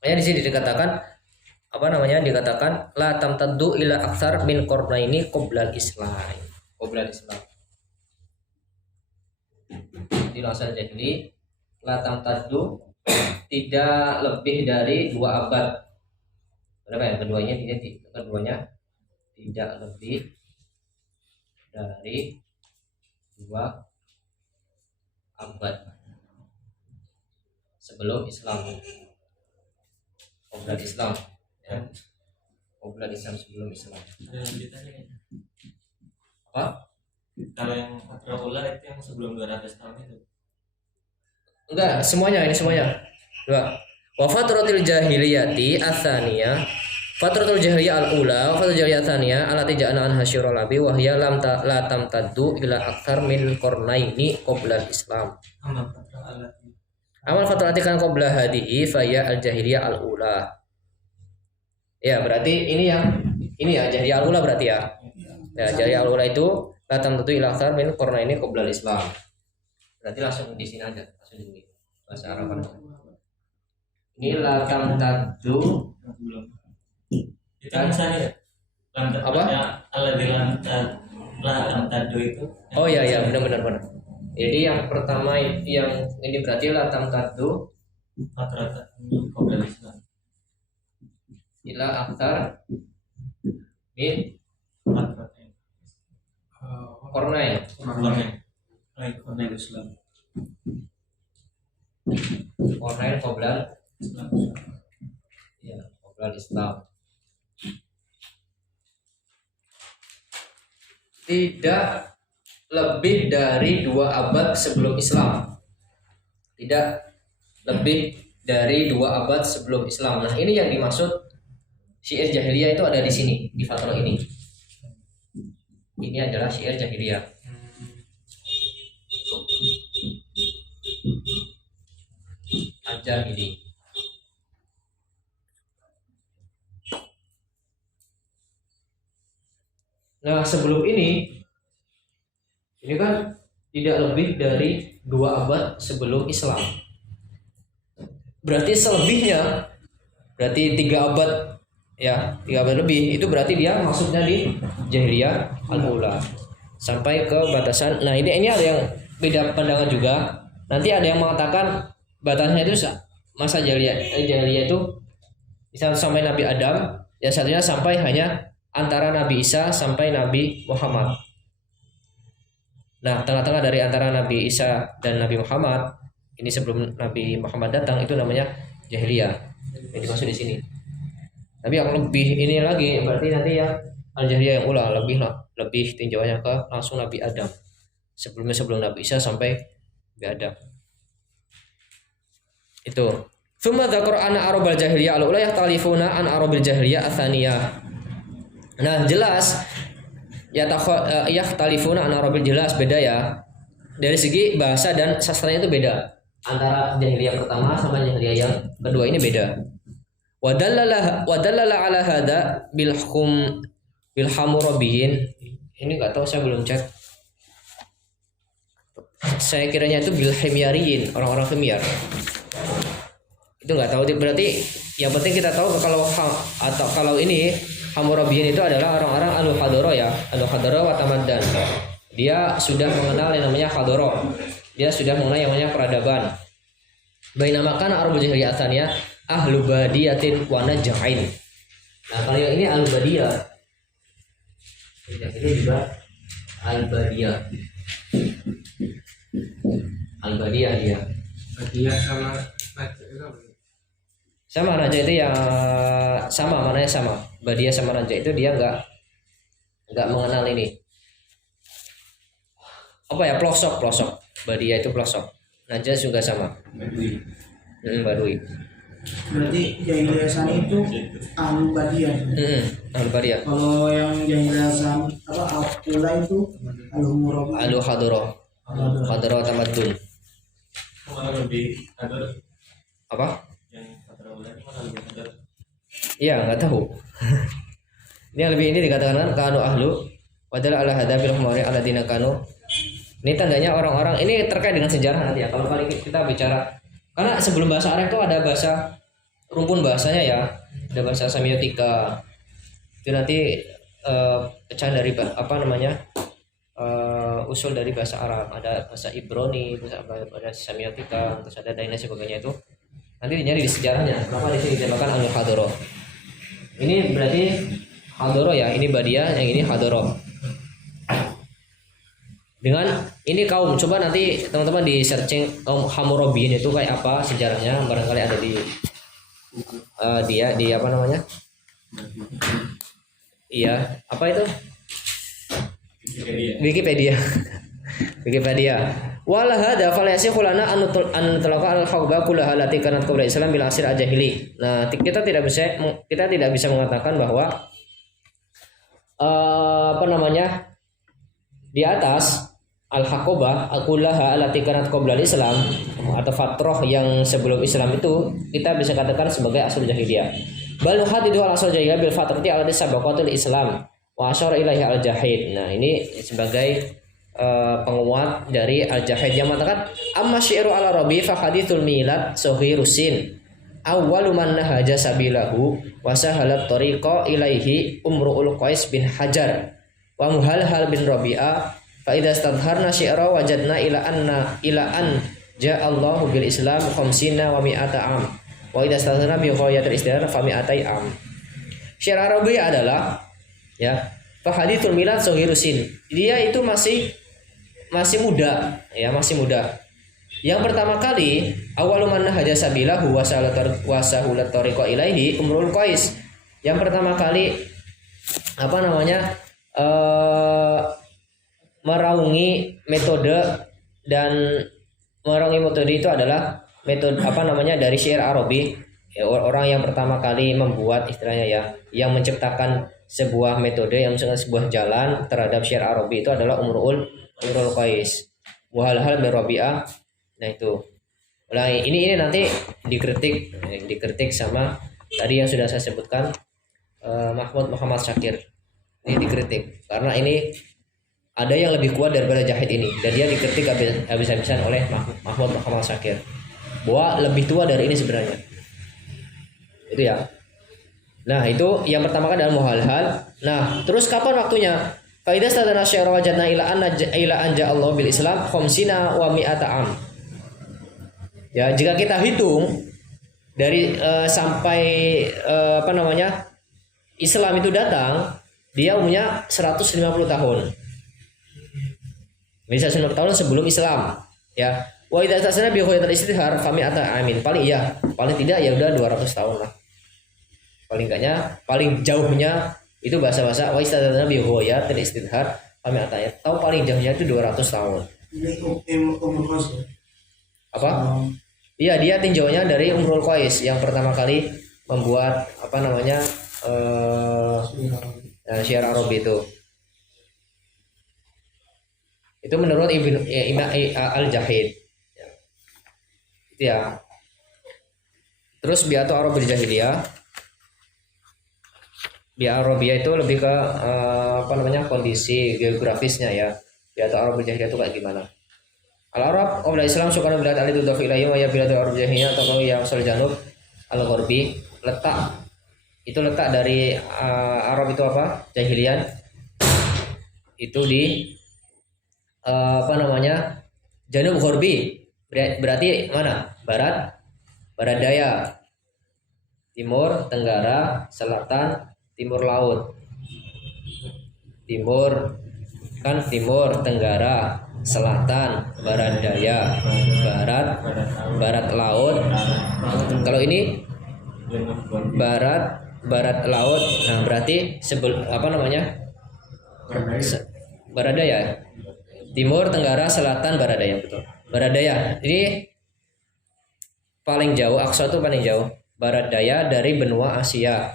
Makanya di sini dikatakan dikatakan la tamtaddu ila aktsar min qarnaini qoblal Islam. Di masa jahili la tamtaddu tidak lebih dari 2 abad. Berapa ya? Keduanya tidak lebih dari 2 abad sebelum Islam. Qoblal Islam ya. Qoblal Islam sebelum Islam. Apa? Kalau yang Fatrahullah itu yang sebelum 200 tahun itu. Enggak, ini semuanya. Dua. Wa fatratul jahiliyati ats-tsaniyah, fatratul jahiliyah al-ula, wa fatratul jahiliyah ats-tsaniyah allati ja'ana an hasyirul abi wa hiya la tamtaddu ila aktsar min qarnaini qabla Islam. Amal fatrati kan qabla hadihi fa hiya al-jahiliyah al-ula. Ya, berarti ini ya jahiliyah al-ula berarti ya. Ya, jahiliyah al-ula itu la tamtaddu ila aktsar min qarnaini qabla Islam. Berarti langsung di sini aja, langsung di bahasa Arab aja. Ini la tamtaddu Itu misalnya apa? La tamtaddu itu. Oh ya, benar. Jadi yang pertama yang ini berarti la tamtaddu Fatratan qabla Islam. ila aktsar min Fatratan. qarnain. Qarnain Islam. Qarnain qabla Islam. ya, qabla Islam. Tidak lebih dari 2 abad sebelum Islam. Tidak lebih dari 2 abad sebelum Islam. Nah, ini yang dimaksud syair jahiliyah itu ada di sini, di fatrah ini. Ini adalah syair jahiliyah. Al-jahili. Nah, sebelum ini kan tidak lebih dari 2 abad sebelum Islam. Berarti selebihnya, berarti 3 abad ya, 3 abad lebih, itu berarti dia maksudnya di jahiliyah al-ula sampai ke batasan. Nah, ini ada yang beda pandangan juga. Nanti ada yang mengatakan batasnya itu masa jahiliyah itu misal sampai Nabi Adam, yang satunya sampai hanya antara Nabi Isa sampai Nabi Muhammad. Nah, tengah-tengah dari antara Nabi Isa dan Nabi Muhammad, ini sebelum Nabi Muhammad datang, itu namanya jahiliyah. Yang dimaksud di sini. Tapi yang lebih ini lagi berarti nanti ya al-jahiliyah yang ula lebih tinjauannya ke langsung Nabi Adam. Sebelum Nabi Isa sampai Nabi Adam. Itu. Tsumma dzakara anna arabal jahiliyah al-ula yahtalifuna an arabil jahiliyah ats-tsaniyah. Nah, jelas yahtalifuna an arabil jelas beda ya. Dari segi bahasa dan sastranya itu beda. Antara jahiliyah pertama sama jahiliyah yang kedua ini beda. Wa dallala ala hada bil Hammurabiyin. Ini enggak tahu, saya belum cek. Saya kiranya itu bil himyariyin, orang-orang himyar. Itu enggak tahu, berarti yang penting kita tahu kalau ini Hammurabiyin itu adalah orang-orang al-Hadara ya, al-Hadara wa tamaddan. Dia sudah mengenal yang namanya Hadara. Dia sudah mengenal yang namanya peradaban. Bainamakan Arabul Jahiliyah Tsaniyah ahlu badiyatin wa naj'ain. Nah, kalau yang ini ahlu badiyah. Ini juga al-badiyah. Al-badiyah dia. Badiyah sama Najah itu apa? Sama Najah itu yang sama, mananya sama. Badiyah sama Najah itu dia enggak mengenal ini. Apa ya, pelosok. Badiyah itu pelosok. Najah juga sama. Badui. Berarti jahiliyah sani itu ahlu badiyah. Ahlu badiyah. Kalau yang jahiliyah sani ula itu ahlu murabi. Ahlu Hadara tamadun. Mana lebih ada Apa? yang kata Ula ini mana lebih ada? Iya, enggak tahu. Ini dikatakan kanu ahlu wadal ala hadabil humari aladina kanu. Ini tandanya orang-orang ini terkait dengan sejarah nanti ya. Kalau kali kita bicara, karena sebelum bahasa Arab itu ada bahasa rumpun bahasanya ya, ada bahasa semiotika. Itu nanti pecahan dari usul dari bahasa Arab. Ada bahasa Ibrani, terus ada semiotika, terus ada dan lain sebagainya itu. Nanti nyari di sejarahnya. Kenapa di sini dinamakan al-Hadara? Ini berarti Hadara ya, ini Badiyah, yang ini Hadara. Dengan ini kaum, coba nanti teman-teman di searching kaum Hammurabiyin itu kayak apa sejarahnya, barangkali ada di di apa namanya? Iya, apa itu? Wikipedia. Wala hada falayasihu lana an talaqa al-hawba kullaha allati kanat qabla Islam bil asr al-jahili. Nah, kita tidak bisa mengatakan bahwa di atas al-haqobah akullaha allati kanat qabla Islam atau fatroh yang sebelum Islam itu kita bisa katakan sebagai asal jahiliyah. Bal nuhadidu al-asal jahiliyah bil fatrati allati sabaqatul Islam wa asyara ilaihi al-jahid. Nah, ini sebagai penguat dari al-jahid yang mengatakan amma syi'ru ala rabi fa hadithul milad sahirusin awwalu man nahaja sabilahu wa sahalat tariqa ilaihi umru'ul qais bin hajar wa muhalhal bin rabi'ah fa idza stadharna syi'ra wajadna ila an ja'a Allahu bil Islam khamsina wa mi'ata am wa idza stadharna bi ghayatil istidrar fa mi'atai am. Syi'r Arabi adalah ya fa hadithul milad sahirusin, dia itu masih muda ya, masih muda. Yang pertama kali awwalu man nahaja sabilahu wa sahulat tariqa ilaihi umrul qais. Yang pertama kali meraungi metode itu adalah metode dari syair Arabi ya, orang yang pertama kali membuat istilahnya ya, yang menciptakan sebuah metode yang sebuah jalan terhadap syair Arabi itu adalah umrul qais wa hal bin rabi'ah. Nah itu. Nah, ini nanti dikritik sama tadi yang sudah saya sebutkan Mahmud Muhammad Syakir. Ini dikritik karena ini ada yang lebih kuat daripada Jahid ini, dan dia dikritik habis-habisan oleh Mahmud Muhammad Syakir bahwa lebih tua dari ini sebenarnya. Itu ya. Nah, itu yang pertama kan adalah muhalhal. Nah, terus kapan waktunya? Fa idza stadana syaira wajadna ila anja Allah bil Islam khamsina wa mi'ata am. Ya, jika kita hitung dari sampai Islam itu datang, dia umurnya 150 tahun. Bisa 150 tahun sebelum Islam, ya. Wa idza tasana bi khayatul istihar fa mi'ata amin. Paling tidak ya udah 200 tahun lah. Paling jauhnya itu bahasa-bahasa wa istadana bi khayatul istihar fa mi'ata amin. Tahu paling jauhnya itu 200 tahun. Ini umur kos ya. Apa? Iya, dia tinjaunya dari Umrul Qais yang pertama kali membuat Syiar Arabi itu. Itu menurut Imam Al-Jahid. Itu ya. Terus Bi'atu Arabil Jahiliyah. Bi'atu Arabia itu lebih ke kondisi geografisnya ya. Bi'atu Arabil Jahiliyah itu kayak gimana? Al-Arab qabla Islam sukana bilad al-tudaf ilayhim wa ya bilad Arab jahiliyah atau yang Janub al-Gharbi. Letak dari Arab itu apa? Jahiliyah itu di Janub Gharbi. Berarti mana? Barat daya, timur, tenggara, selatan, timur laut. Timur, tenggara, selatan, barat daya, barat laut. Kalau ini barat laut, nah berarti barat daya, timur, tenggara, selatan, barat daya, betul. Barat daya. Ini paling jauh, Aqsa itu paling jauh. Barat daya dari benua Asia.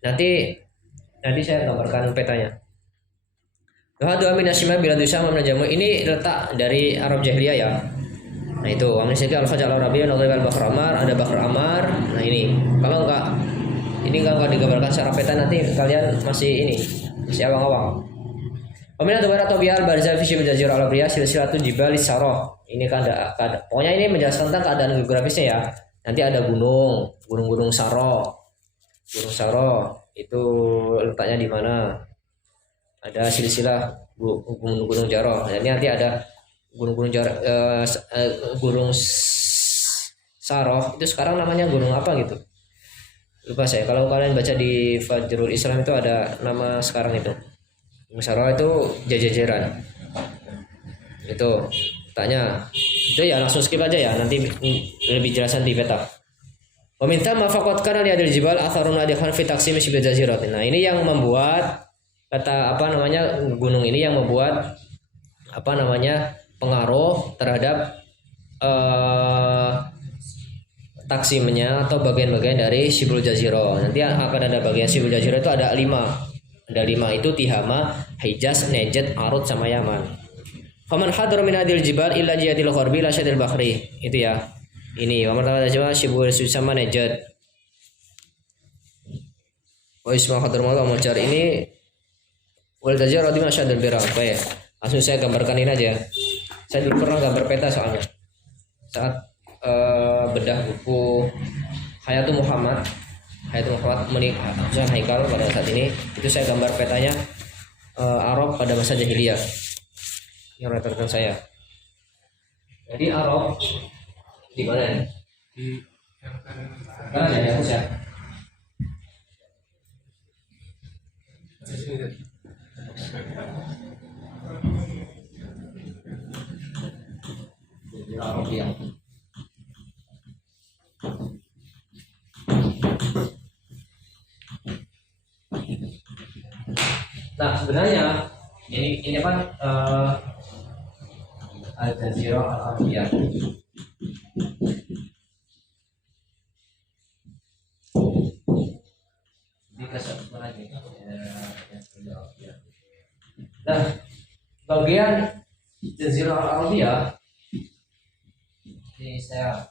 Nanti saya gambarkan petanya. Ini letak dari Arab Jahiliyah ya. Nah itu Al Khajal Arabiya Al Bahr Amar, ada Bahr Amar. Nah ini kalau enggak digambarkan secara peta nanti kalian masih awang-awang. Peminat Tuhan atau Bial Barzal Fishi Jazirah Al-Abriya Silsilatun Jibal Saroh. Ini kan ada pokoknya ini menjelaskan tentang keadaan geografisnya ya. Nanti ada gunung Saroh. Gunung Saroh itu letaknya di mana? Ada silsilah gunung Jaroh. Nanti ada gunung Saroh itu sekarang namanya gunung apa gitu. Lupa saya. Kalau kalian baca di Fajrul Islam itu ada nama sekarang itu. Gunung Saroh itu jajaran. Itu tanya. Itu ya langsung skip aja ya. Nanti lebih jelasan di peta. Peminta mafaqat kana li adil jibal atharun adikhan fi taqsim sibil jazirat. Nah, ini yang membuat gunung ini yang membuat pengaruh terhadap taksimnya atau bagian-bagian dari Shibul Jazirah. Nanti akan ada bagian Shibul Jazirah itu ada 5. Ada 5 itu Tihama, Hijaz, Najd, Arud sama Yaman. Faman hadra min adil jibal illa jihadil gharbi la syadil bahri. Itu ya. Ini wa martabah Shibul sama Najd. Wa isma hadramut wa majar ini wal tajar di masyadul birah. Baik. Langsung saya gambarkan ini aja. Saya dulu pernah gambar peta soalnya. Saat bedah buku Hayatul Muhammad menik Hasan Haikal pada saat ini itu saya gambar petanya Arab pada masa jahiliyah yang referensi saya. Jadi Arab di mana ya? Di yang Kanan ya, ya. Arab ya. Nah sebenarnya ini kan Al-Jazirah Al-Arabiyah. Nah bagian Jazirah Al-Arabiyah ini saya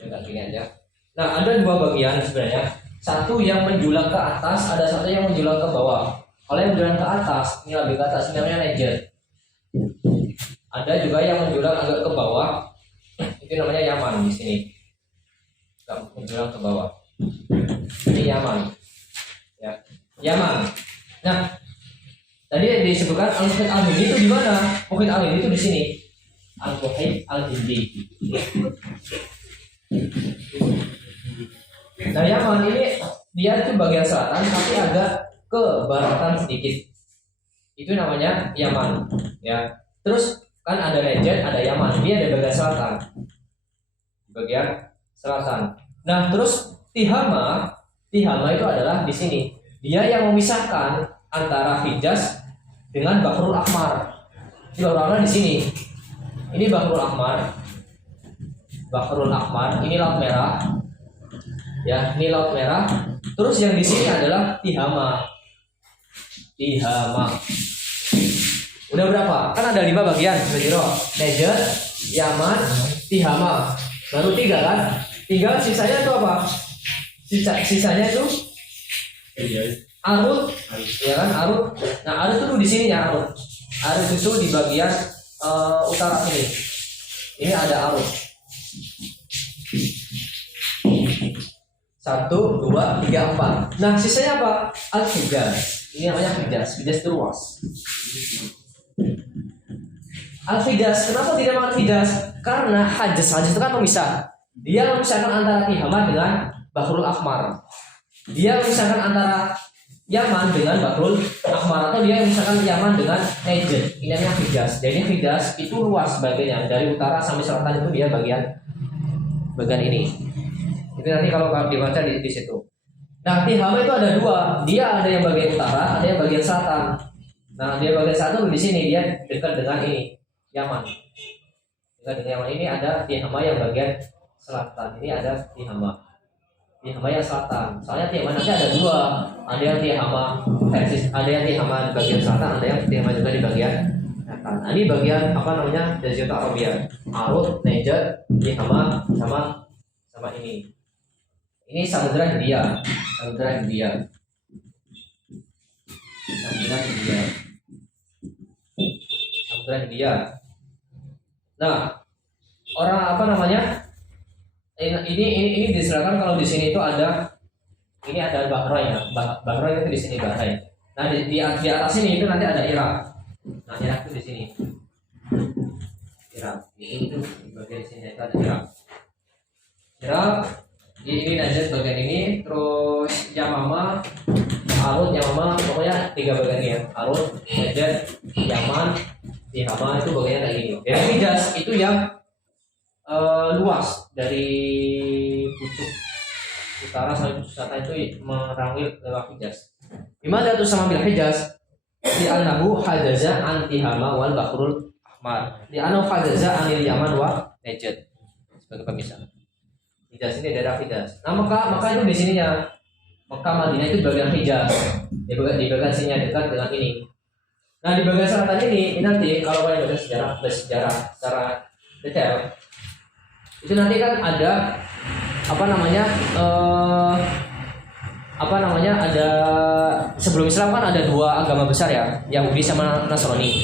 agak gini aja. Nah ada 2 bagian sebenarnya. Satu yang menjulang ke atas, ada satu yang menjulang ke bawah. Kalau yang menjulang ke atas, ini lebih ke atas, ini namanya Najd. Ada juga yang menjulang agak ke bawah, itu namanya Yaman di sini. Menjulang ke bawah. Ini Yaman. Ya, Yaman. Nah, Tadi yang disebutkan Al-Muhit Al-Hindi itu di mana? Muhit Al-Hindi itu di sini. Al-Muhit Al-Hindi. Nah, Yaman ini dia itu bagian selatan tapi agak ke baratan sedikit. Itu namanya Yaman, ya. Terus kan ada Najd, ada Yaman. Dia ada bagian selatan. Bagian selatan. Nah, terus Tihama itu adalah di sini. Dia yang memisahkan antara Hijaz dengan Bahrul Ahmar. Bahrul Ahmar di sini. Ini Bahrul Ahmar. Bahrul Ahmar, ini laut merah. Ya, ini laut merah. Terus yang di sini adalah Tihama. Udah berapa? Kan ada 5 bagian, Najd, Yaman, Tihama. Baru 3 kan? Tinggal sisanya itu apa? Sisanya itu Arut, ya kan, Arut. Nah, Arut itu di sini ya, Arut. Arut itu di bagian utara sini. Ini ada Arut. 1, 2, 3, 4. Nah, sisanya apa? Al-Hijaz. Ini namanya Hijaz. Hijaz itu luas. Al-Hijaz. Kenapa tidak nama Al-Hijaz? Karena Hajaz itu kan memisah. Dia memisahkan antara Tihama dengan Bahrul Ahmar. Dia memisahkan antara Yaman dengan Bahrul Ahmar, atau dia memisahkan Yaman dengan Najd. Ini namanya Hijaz. Jadi Hijaz itu luas bagiannya, dari utara sampai selatan itu dia bagian ini. Itu nanti kalau dibaca di situ. Nah, Tihama itu ada 2. Dia ada yang bagian utara, ada yang bagian selatan. Nah, dia bagian selatan di sini, dia dekat dengan ini, Yaman. Dekat dengan Yaman ini ada Tihama yang bagian selatan. Ini ada Tihama yang selatan. Soalnya Tihama nanti ada 2. Ada yang Tihama versi, ada yang Tihama di bagian selatan, ada yang Tihama juga di bagian selatan. Nah, ini bagian apa namanya? Jazirah Arabia. Arut, Najd, Tihama sama ini. Ini Samudra Hindia. Nah, orang apa namanya? Ini diserahkan kalau di sini itu ada Bahrain ya. Bahrain itu di sini Bahrain. Nah, di atas ini itu nanti ada Irak. Nah, Irak itu di sini. Irak. Itu di bagian sini itu ada Irak. Ini Najd bagian ini, terus Yamama, Arut, Yamama, pokoknya 3 bagian ini ya. Arut, Najd, Yaman, Tihama itu bagiannya kayak gini. Ya, Hijaz itu yang luas dari kutub utara sampai kutub selatan itu merangil lewat Hijaz. Gimana tuh sama bil Hijaz? Di anahu hajaza an Tihama wal Bahrul Ahmar. Di anahu hajaza anil Yaman wa Najd sebagai pemisah. Hijaz ini daerah Hijaz. Nah, Mekah itu di sininya. Mekah Madinah itu bagian Hijaz. Di bagian sininya dekat dengan ini. Nah, di bagian selatan ini nanti kalau kalian baca sejarah secara detail, itu nanti kan ada ada sebelum Islam kan ada 2 agama besar ya, Yahudi sama Nasrani.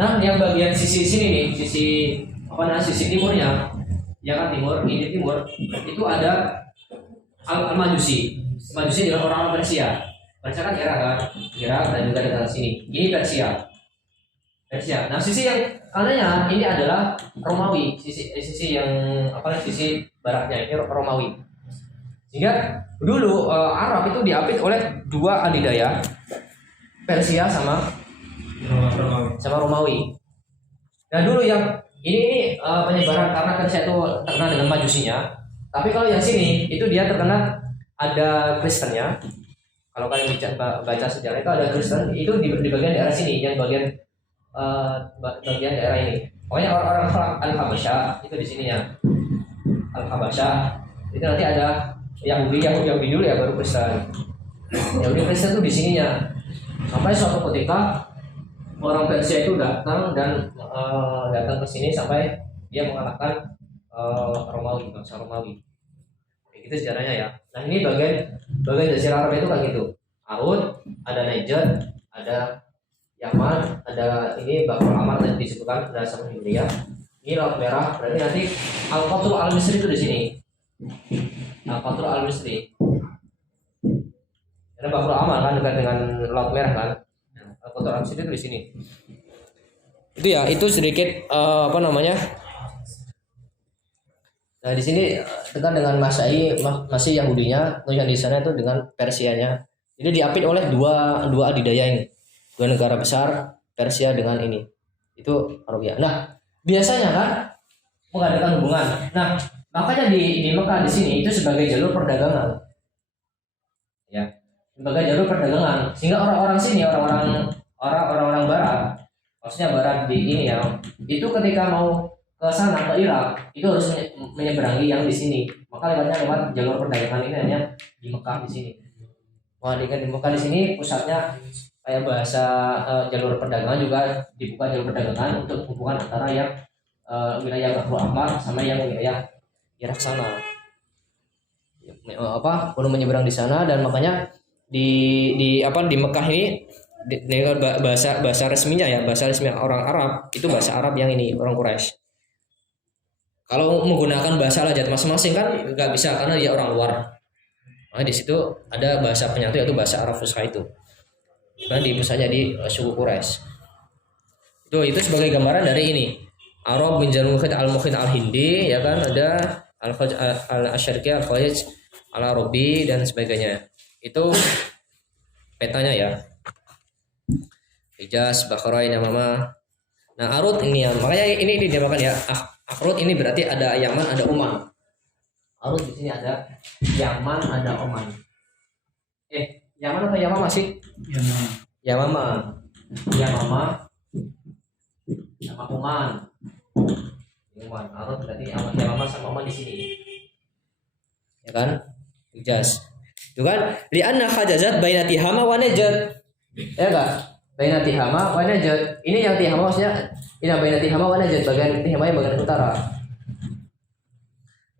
Nah, yang bagian sisi sini nih, sisi timurnya, ya kan timur itu ada Al-Majusi. Majusi adalah orang Persia. Persia kan Irak dan juga dari sini. Ini Persia. Nah, sisi yang kanannya ini adalah Romawi. Sisi yang sisi baratnya ini Romawi. Sehingga dulu Arab itu diapit oleh 2 adidaya, Persia sama Romawi. Nah, dulu yang ini penyebaran karena Persia itu terkenal dengan Majusinya. Tapi kalau yang sini itu dia terkena ada Kristennya. Kalau kalian baca sejarah itu ada Kristen itu di bagian daerah sini, yang bagian daerah ini. Pokoknya orang-orang Al-Habasyah itu di sininya. Al-Habasyah itu nanti ada Yahudi dulu ya, baru Kristen. Yahudi Kristen itu di sininya. Sampai suatu ketika orang Persia itu datang ke sini sampai dia mengalahkan bangsa Romawi. Kayak gitu sejarahnya ya. Nah, ini bagian Jazirah Arab itu kayak gitu. Arut, ada Najd, ada Yaman, ada ini Bahrul Ahmar yang disebutkan ada sama Hindia. Ini Laut Merah, berarti nanti Al-Qatrul Al-Misri itu di sini. Al-Qatrul Al-Misri. Karena Bahrul Ahmar kan dekat dengan Laut Merah kan. Al-Qatul Arab itu di sini. Itu ya, itu sedikit apa namanya? Nah, di sini dekat dengan masih Yahudinya, terus yang di sana itu dengan Persianya. Jadi diapit oleh dua adidaya ini. Dua negara besar, Persia dengan ini. Itu Arabia. Nah, biasanya kan mengadakan hubungan. Nah, makanya di Mekah di sini itu sebagai jalur perdagangan. Ya, sebagai jalur perdagangan. Sehingga orang-orang sini, orang-orang barat, maksudnya barat di ini ya, itu ketika mau ke sana ke Irak itu harus menyeberangi yang di sini, maka lewat jalur perdagangan ini hanya di Mekah di sini. Wah, di Mekah di sini pusatnya kayak bahasa jalur perdagangan juga dibuka jalur perdagangan untuk hubungan antara yang wilayah Bahrul Ahmar sama yang wilayah Irak sana. Perlu menyeberang di sana, dan makanya di Mekah ini bahasa resminya ya, bahasa resmi orang Arab itu bahasa Arab yang ini orang Quraisy. Kalau menggunakan bahasa lajat masing-masing kan nggak bisa karena dia orang luar. Nah, di situ ada bahasa penyatu yaitu bahasa Arab Fusha itu. Kan pusatnya di suku Quraisy. Itu sebagai gambaran dari ini. Arab bin Mukhid al-Mukhid al-Hindi ya kan, ada al-Asyarqi al-Khalij al-Arabi dan sebagainya. Itu petanya ya. Hijaz, Bahrain, Yamama. Nah, Arut ini ya. Makanya ini dinamakan ya Arut ini berarti ada Yaman, ada Oman. Arut di sini ada Yaman, ada Oman. Yaman atau Yamama sih? Yamama. Yamama sama Oman. Arut berarti Yamama sama Oman di sini. Ya kan? Hijaz. Itu kan li'anna hajazat baina Tihama wa Najd. Ya enggak? Baina Tihama wa Najd. Ini yang Tihama maksudnya ini baina Tihama wa Najd, bagian Tihama yang bagian utara.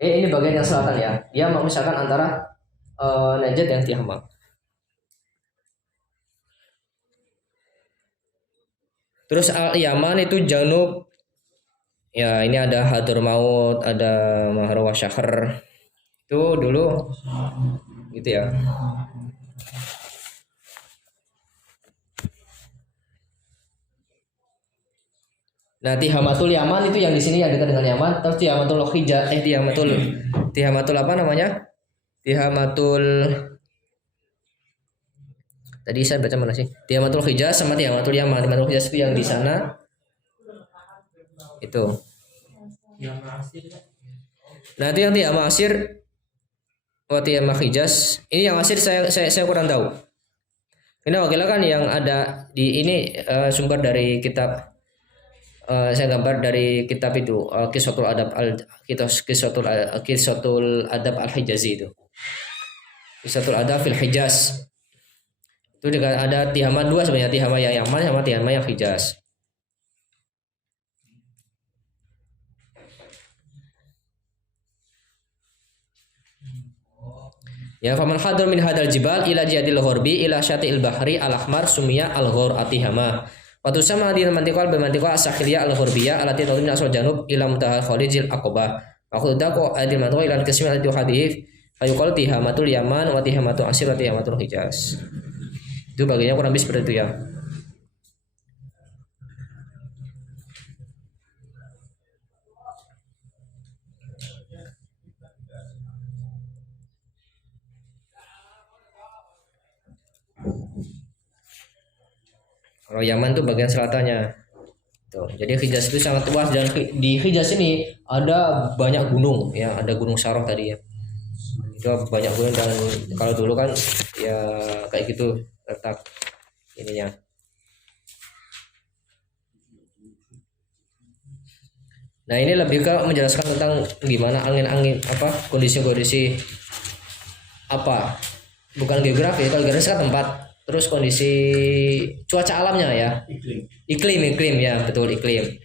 Ini bagian yang selatan ya. Dia memisahkan antara Najd dan Tihama. Terus Al-Yaman itu Janub. Ya, ini ada Hadramaut, ada Mahrwa Syahr. Itu dulu gitu ya. Nah, Tihamatul Yaman itu yang di sini yang dekat dengan Yaman. Terus Tihamatul Hijaz, Tihamatul apa namanya? Tihamatul tadi saya baca mana sih? Tihamatul Hijaz sama Tihamatul Yaman. Tihamatul Hijaz itu yang di sana. Itu. Nah, itu yang Tihama Asir. Tihama Hijaz. Ini yang Asir saya kurang tahu. Ini wakilnya kan yang ada di ini sumber dari kitab. Saya gambar dari kitab itu Qissatul Adab Al-Hijazi itu. Qissatul Adab fil Hijaz. Itu juga ada Tihama dua sebenarnya, Tihama yang Yaman sama Tihama yang Hijaz. Ya, faman hadar min hadal jibal ila jihadil ghorbi ila syati'il bahri al-ahmar sumia al-ghor atihama. Waktu sama di mantikal bermantikal asakhiliyah al-ghurbiyah alati tawin asal janub ila mutahal khalijil aqabah. Waktu dako adil mantikal ila al-qismi alati hadith fayuqal tihamatul yaman wa tihamatul asir wa tihamatul hijaz. Itu bagiannya kurang lebih seperti itu ya. Kalau Yaman tuh bagian selatannya. Tuh, jadi Hijaz itu sangat luas, dan di Hijaz ini ada banyak gunung ya, ada Gunung Sarok tadi ya. Itu banyak gunung, dan kalau dulu kan ya kayak gitu letak ininya. Nah, ini lebih ke menjelaskan tentang gimana angin-angin kondisi-kondisi bukan geografi, kalau geografi kan tempat. Terus kondisi cuaca alamnya ya. Iklim ya, betul, iklim.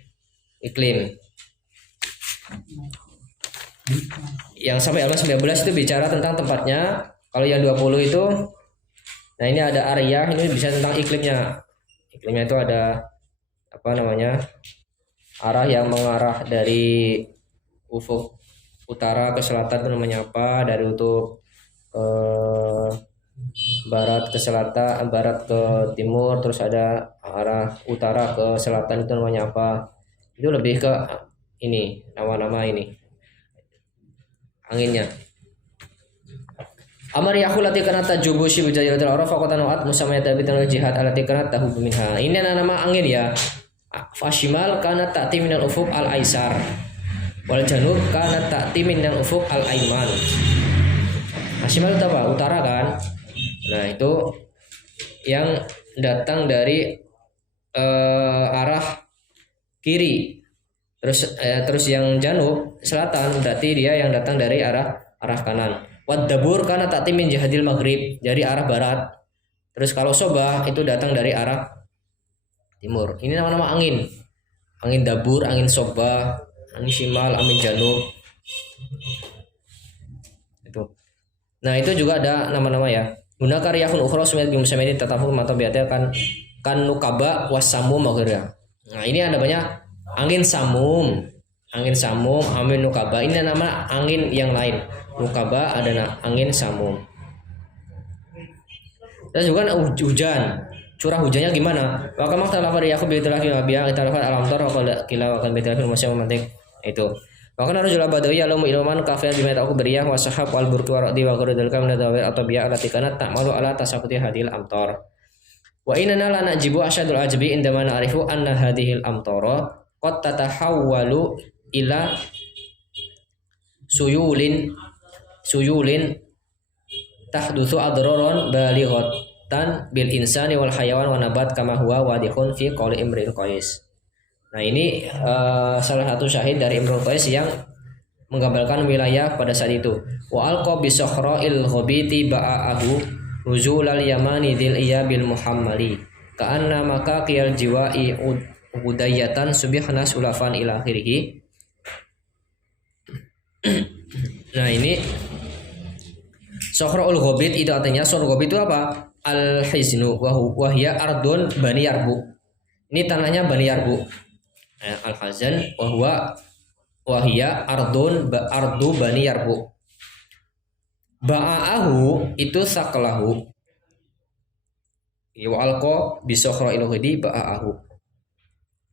Yang sampai halaman 19 itu bicara tentang tempatnya. Kalau yang 20 itu, nah ini ada area, ini bisa tentang iklimnya. Iklimnya itu ada arah yang mengarah dari ufuk utara ke selatan itu namanya apa, dari barat ke selatan, barat ke timur, terus ada arah utara ke selatan, itu namanya apa? Itu lebih ke ini, nama-nama ini anginnya. Amar yakul lati kana tajubu shi bijayratil araf faqatan wa'at musamayata bitanul jihad alati kana tahu minha. Ini nama angin ya. Fashimal kana ta'ti minal ufuq al aisar. Wal janub kana ta'ti minal ufuq al aiman. Fashimal itu apa? Utara kan? Nah, itu yang datang dari arah kiri. Terus yang janub selatan berarti dia yang datang dari arah kanan. Wad dabur kana ta'ti min jihadil maghrib, dari arah barat. Terus kalau sobah itu datang dari arah timur. Ini nama-nama angin. Angin dabur, angin sobah, angin shimal, angin janub. Itu. Nah, itu juga ada nama-nama ya. Guna karyakun ukhra sumayat bi musammadin tatafu mata biatnya kan nukaba wasamum maghriya. Nah, ini ada banyak angin samum, angin nukaba. Ini nama angin yang lain. Nukaba ada angin samum. Terus juga hujan. Curah hujannya gimana? Wa kama talafa yaqub bi talafi wa biya talafa al-amtar wa kila wa kan bi talafi musyam mantik. Itu. Wa kana rajul badawi alamu ilman kafiyan bima ta'u beriyah wa sahab wal burtu wa radi wa qurdal kam nadawi atau biya alati kana ta'malu ala tasaquti hadil amtar. Wa inna la najibu asyadul ajbi indama na'rifu anna hadhil amtara qad tatahawwalu ila suyulin tahdutsu adraran balighatan bil insani wal hayawan wa nabat kama huwa wadihun fi qouli Imrul Qais. Nah, ini salah satu syahid dari Imrul Qais yang menggambarkan wilayah pada saat itu. Wa alqa bi sakhra'il ghabiti ba'ahu nuzulal yamani dil iyabil muhammali ka'anna maka qiyal jiwa'i udayatan subihna sulafan ila akhirih. Nah, ini Sokhrul Ghabit itu artinya Sokhrul Ghabit itu apa? Al-Hiznu wa hiya ardun Bani Yarbu. Ini tanahnya Bani Yarbu. Al-Hazan wa hiya ardu Bani Yarbu. Ba'ahu itu saklahu. Wa alqa bi Sokhrul Ghabit ba'ahu.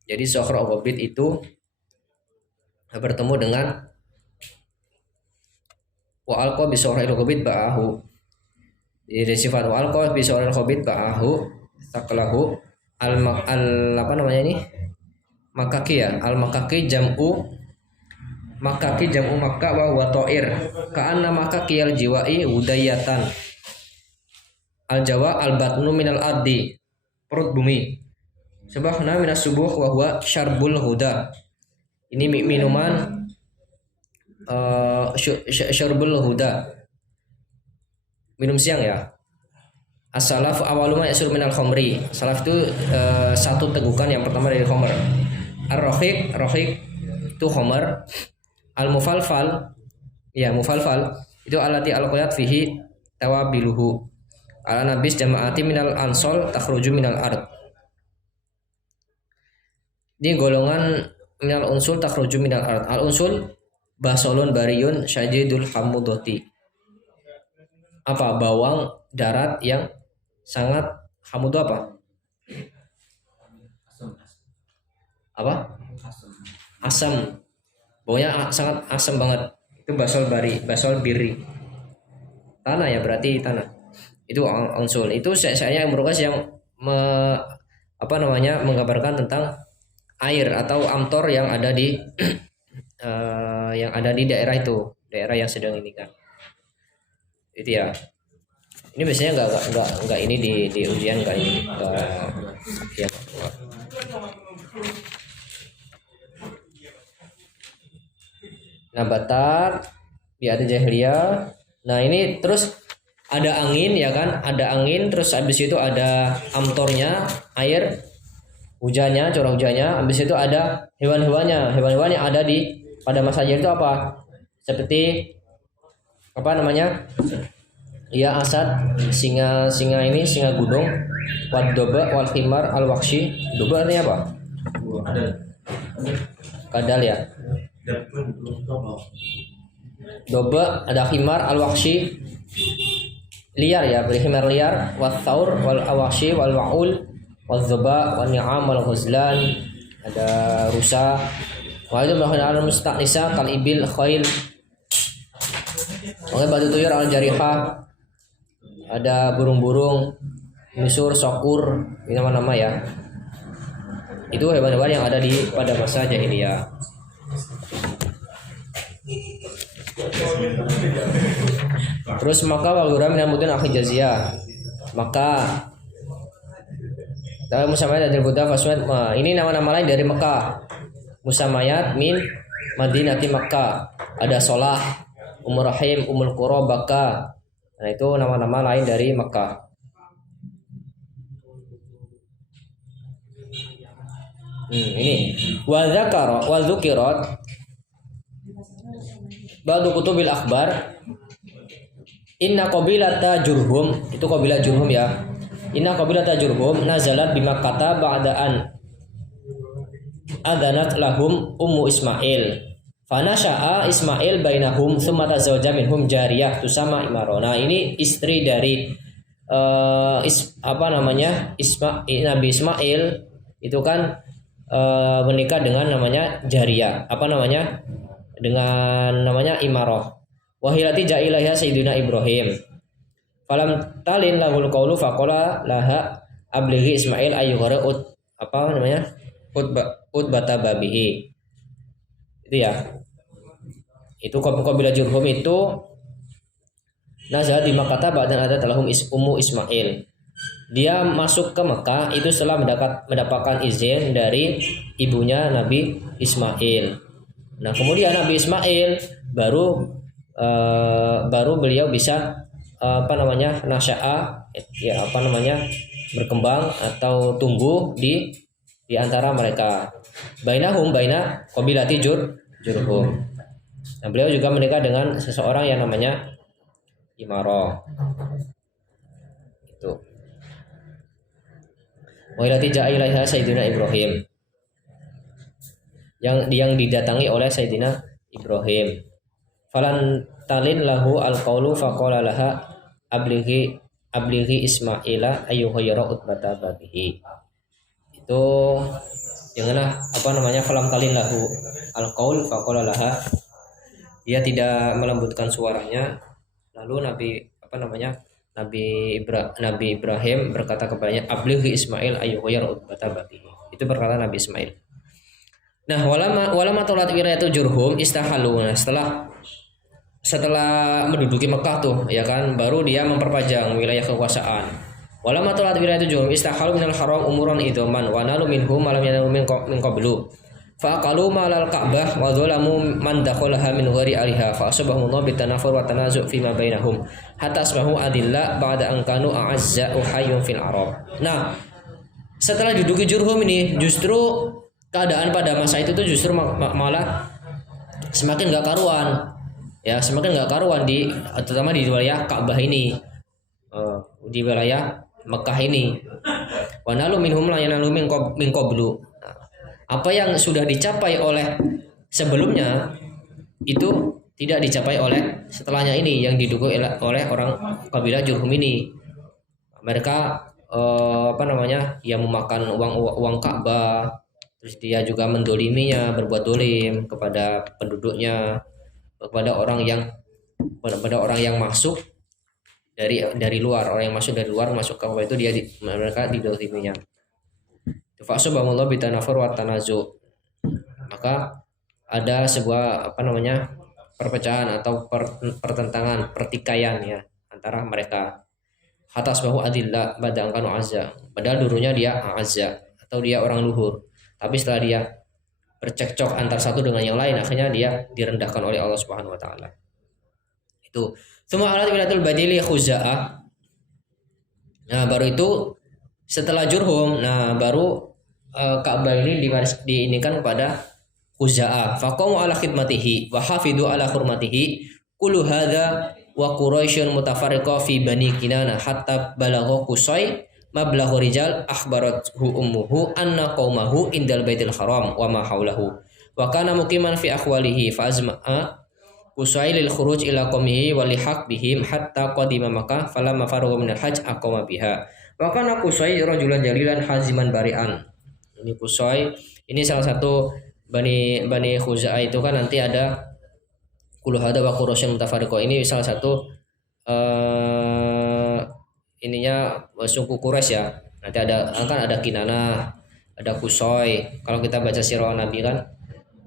Jadi Sokhrul Ghabit itu bertemu dengan wa alqa bi sawril khabit ba'ahu. Jadi sifat wa alqa bi sawril khabit ba'ahu saklahu apa namanya ini? Makaki ya. Al makaki jam'u makka wa huwa ta'ir. Ka'anna makaki al jiwa'i udayatan. Al jawa al batnu minal ardi. Perut bumi. Subahna minas subuh wa huwa syarbul huda. Ini minuman syarbul huda, minum siang ya. As-salaf awaluma yasur minal khamri. Salaf itu satu tegukan yang pertama dari khamr. Ar-rahiq itu khamr. Al-mufalfal ya mufalfal itu alati al-qayat fihi tawabiluhu. Ala nabis jama'ati minal ansol takhruju minal ard. Ini golongan minal unsul takhruju minal ard. Al-unsul basolun bariyun syajidul hamudoti. Apa? Bawang darat yang sangat hamud apa? Apa? Asam. Baunya sangat asam banget. Itu basol biri. Tanah ya, berarti tanah. Itu unsul. Itu saya yang merukas yang menggambarkan tentang air atau amtor yang ada di daerah itu, daerah yang sedang ini kan. Itu ya. Ini biasanya enggak ini di ujian enggak ini. Ya. Nabatat di ada jahiliyah. Nah, ini terus ada angin ya kan? Ada angin terus habis itu ada amtornya, air hujannya, curah hujannya, habis itu ada hewan-hewannya. Hewan-hewan yang ada di pada masa jahiliyah itu apa? Seperti apa namanya? Ya, asad, singa gunung, wadoba, wal khimar, al wakshi. Doba artinya apa? Kadal ya. Doba ada khimar, al wakshi, liar ya, berhimar liar, wath-thaur wal awashi wal wa'ul wal zuba wal ni'am wal ghuzlan, ada rusa. Wa itu melakukan al-mustaqnisa kal ibil khail. Oke, batu tuyur al jarihah, ada burung-burung, nusur, sokur, ini nama-nama ya. Itu hewan-hewan yang ada pada masa jahiliyah. Terus maka wagura minamudin akhir jaziyah, maka tapi musamayat dari Buddha Faswad, ini nama-nama lain dari Mekah. Musamayat min Madinati Makkah, ada Solah, Rahim, Qura, Baka. Nah itu nama-nama lain dari Mekah. Ini wa dzakara wa dzukirat ba'du kutubil akhbar inna qabilata Jurhum, itu kabilah Jurhum ya. Inna qabilata Jurhum nazalat bimakkata ba'daan adanat lahum ummu Ismail. Fanasha'a Ismail bainahum tsumma tazawwaja minhum jariyah tusama Imarona. Ini istri dari Nabi Ismail itu kan menikah dengan namanya jariyah. Dengan namanya Imarah. Wahilati ja'ilahya Sayyidina Ibrahim. Falam talin lahul qawlu faqala laha ablighi Ismail ayyuhara utbata babihi. Itu ya. Itu kabilah Jurhum itu nazal di Makkah ba'dan ada talahum ummu Ismail. Dia masuk ke Mekah itu setelah mendapatkan izin dari ibunya Nabi Ismail. Nah, kemudian Nabi Ismail baru beliau bisa nasya'a berkembang atau tumbuh di antara mereka. Baina qabilati Jurhum. Nah, beliau juga menikah dengan seseorang yang namanya Imarah. Itu. Wailati ja'ilaiha Sayyidina Ibrahim. Yang didatangi oleh Sayyidina Ibrahim. Falan talin lahu al-qaulu faqala laha ablighi Ismaila ayyuhayra utbata babihi. Itu janganlah falam talin lahu al-qaul faqala laha, dia tidak melembutkan suaranya, lalu Nabi Ibrahim berkata kepadanya ablighi Ismail ayyuhayra utbata babihi. Itu berkata Nabi Ismail. Nah, walama tolat wilayatu Jurhum istahalu. Nah, setelah menduduki Mekah tuh, ya kan, baru dia memperpanjang wilayah kekuasaan. Walama tolat wilayatu Jurhum istahalu minal haram umuran idoman wa nalu minhum malam yanalu min qablu. Fa aqalu malal Ka'bah wa dzalamu man dakhalaha min ghairi aliha fa asbahum bitanafur wa tanazu' fi ma bainahum hatta asbahu adilla ba'da an kanu a'azza hayyun fil arab. Nah, setelah diduduki Jurhum ini, justru keadaan pada masa itu tuh justru malah semakin gak karuan. Ya, semakin gak karuan terutama di wilayah Ka'bah ini. Di wilayah Mekah ini. Wa nalu minhum la yanalu min qablu. Apa yang sudah dicapai oleh sebelumnya itu tidak dicapai oleh setelahnya ini yang didukung oleh orang kabilah Jurhum ini. Mereka yang memakan uang Ka'bah, terus dia juga mendoliminya, berbuat dolim kepada penduduknya, kepada orang yang masuk dari luar, orang yang masuk dari luar masuk ke Ka'bah itu mereka didoliminya. Fa'asabahumullah bitanafur wa tanazu. Maka ada sebuah perpecahan atau pertentangan, pertikaian ya antara mereka. Atas bahu adillah badang kanu azza. Padahal dulunya dia azza atau dia orang luhur. Tapi setelah dia bercekcok antar satu dengan yang lain, akhirnya dia direndahkan oleh Allah Subhanahu wa taala. Itu. Semua alat wilayatul badili khuza'ah. Nah, baru itu setelah Jurhum, baru Ka'bah ini diinikan kepada Khuza'ah. Faqamu ala khidmatihi wa hafidu ala hurmatihi kullu hadza wa Quraisyun mutafarriqa fi Bani Kinanah hatta balagha Qusay mablaghu rijal akhbarathu ummuhu anna qaumahu indal baitil haram wa ma haulahu wa kana muqiman fi akhwalihi fa azma'a Qusay lil khuruj ila qaumihi wa lihaq bihim hatta qadima Makkah falamma faragha minal hajj aqama biha. Wa kana Qusay rajulan jalilan haziman bari'an. Ini Qusay, ini salah satu Bani Khuza'ah itu kan nanti ada Kulu hada wa Quraisy mutafariqah. Ini salah satu ininya suku Quraisy ya. Nanti ada Kinanah, ada Qusay. Kalau kita baca sirah Nabi kan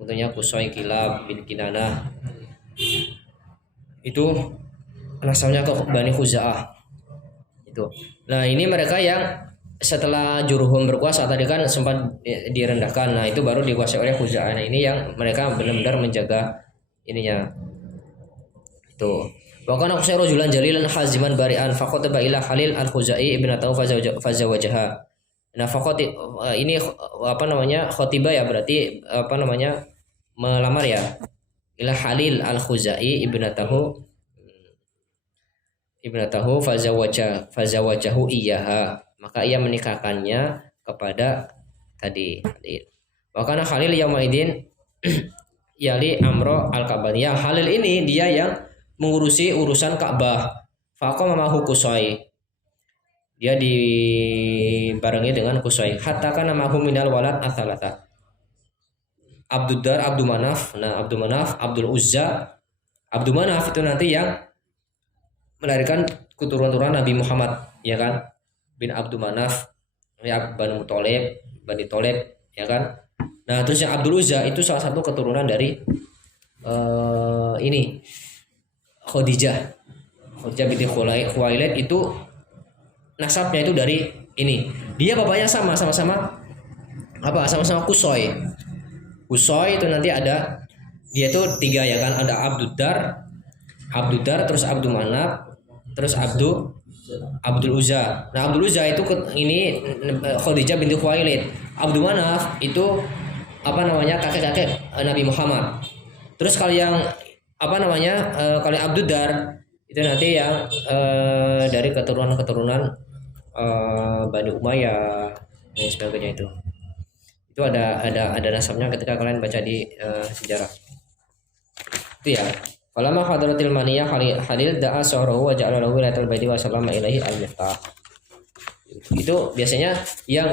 tentunya Qusay Kilab bin Kinanah. Itu nasabnya ke Bani Khuza'ah. Itu. Nah, ini mereka yang setelah Jurhum berkuasa tadi kan sempat direndahkan. Nah, itu baru dikuasai oleh Khuza'ah. Nah, ini yang mereka benar-benar menjaga ininya. Itu. Wa kana Qusay rajulan jalilan haziman bari'an faqataba ila Halil al-Khuzai ibn Tahu fazawajaha. Nah, ini apa namanya? Khotibah ya, berarti apa namanya? Melamar ya. Ila Halil al-Khuzai ibn Tahu fazawajahu iyyaha. Maka ia menikahkannya kepada tadi Halil. Wa kana Halil yaumaidin yali amro al-Ka'bah. Ya, Halil ini dia yang mengurusi urusan Ka'bah. Faqama mahu Qusay. Dia dibarengi dengan Qusay. Hatta kana mahu minal walad atsalata. Abduddar, Abdul Manaf, Abdul Uzza. Abdul Manaf itu nanti yang melahirkan keturunan Nabi Muhammad, ya kan? Bin Abdul Manaf, ya Bani Muthalib, Bani Thalib, ya kan? Nah, terus yang Abdul Uzza itu salah satu keturunan dari ini Khadijah binti Khuwailid. Itu nasabnya itu dari ini. Dia bapaknya sama-sama Qusay. Qusay itu nanti ada dia itu 3 ya kan, ada Abduddar, terus Abdul Manaf, terus Abdul Uzza. Nah, Abdul Uzza itu ini Khadijah binti Khuwailid. Abdul Manaf itu apa namanya? Kakek-kakek Nabi Muhammad. Terus kalau yang apa namanya? Kalau Abduddar itu nanti yang dari keturunan Bani Umayyah dan sebagainya itu. Itu ada nasabnya ketika kalian baca di sejarah. Itu ya. Falamma hadratil maniyah Halil da'a sahrahu wa ja'ala lahu wilayatul baiti wa sallama ilaihi al-miftah. Itu biasanya yang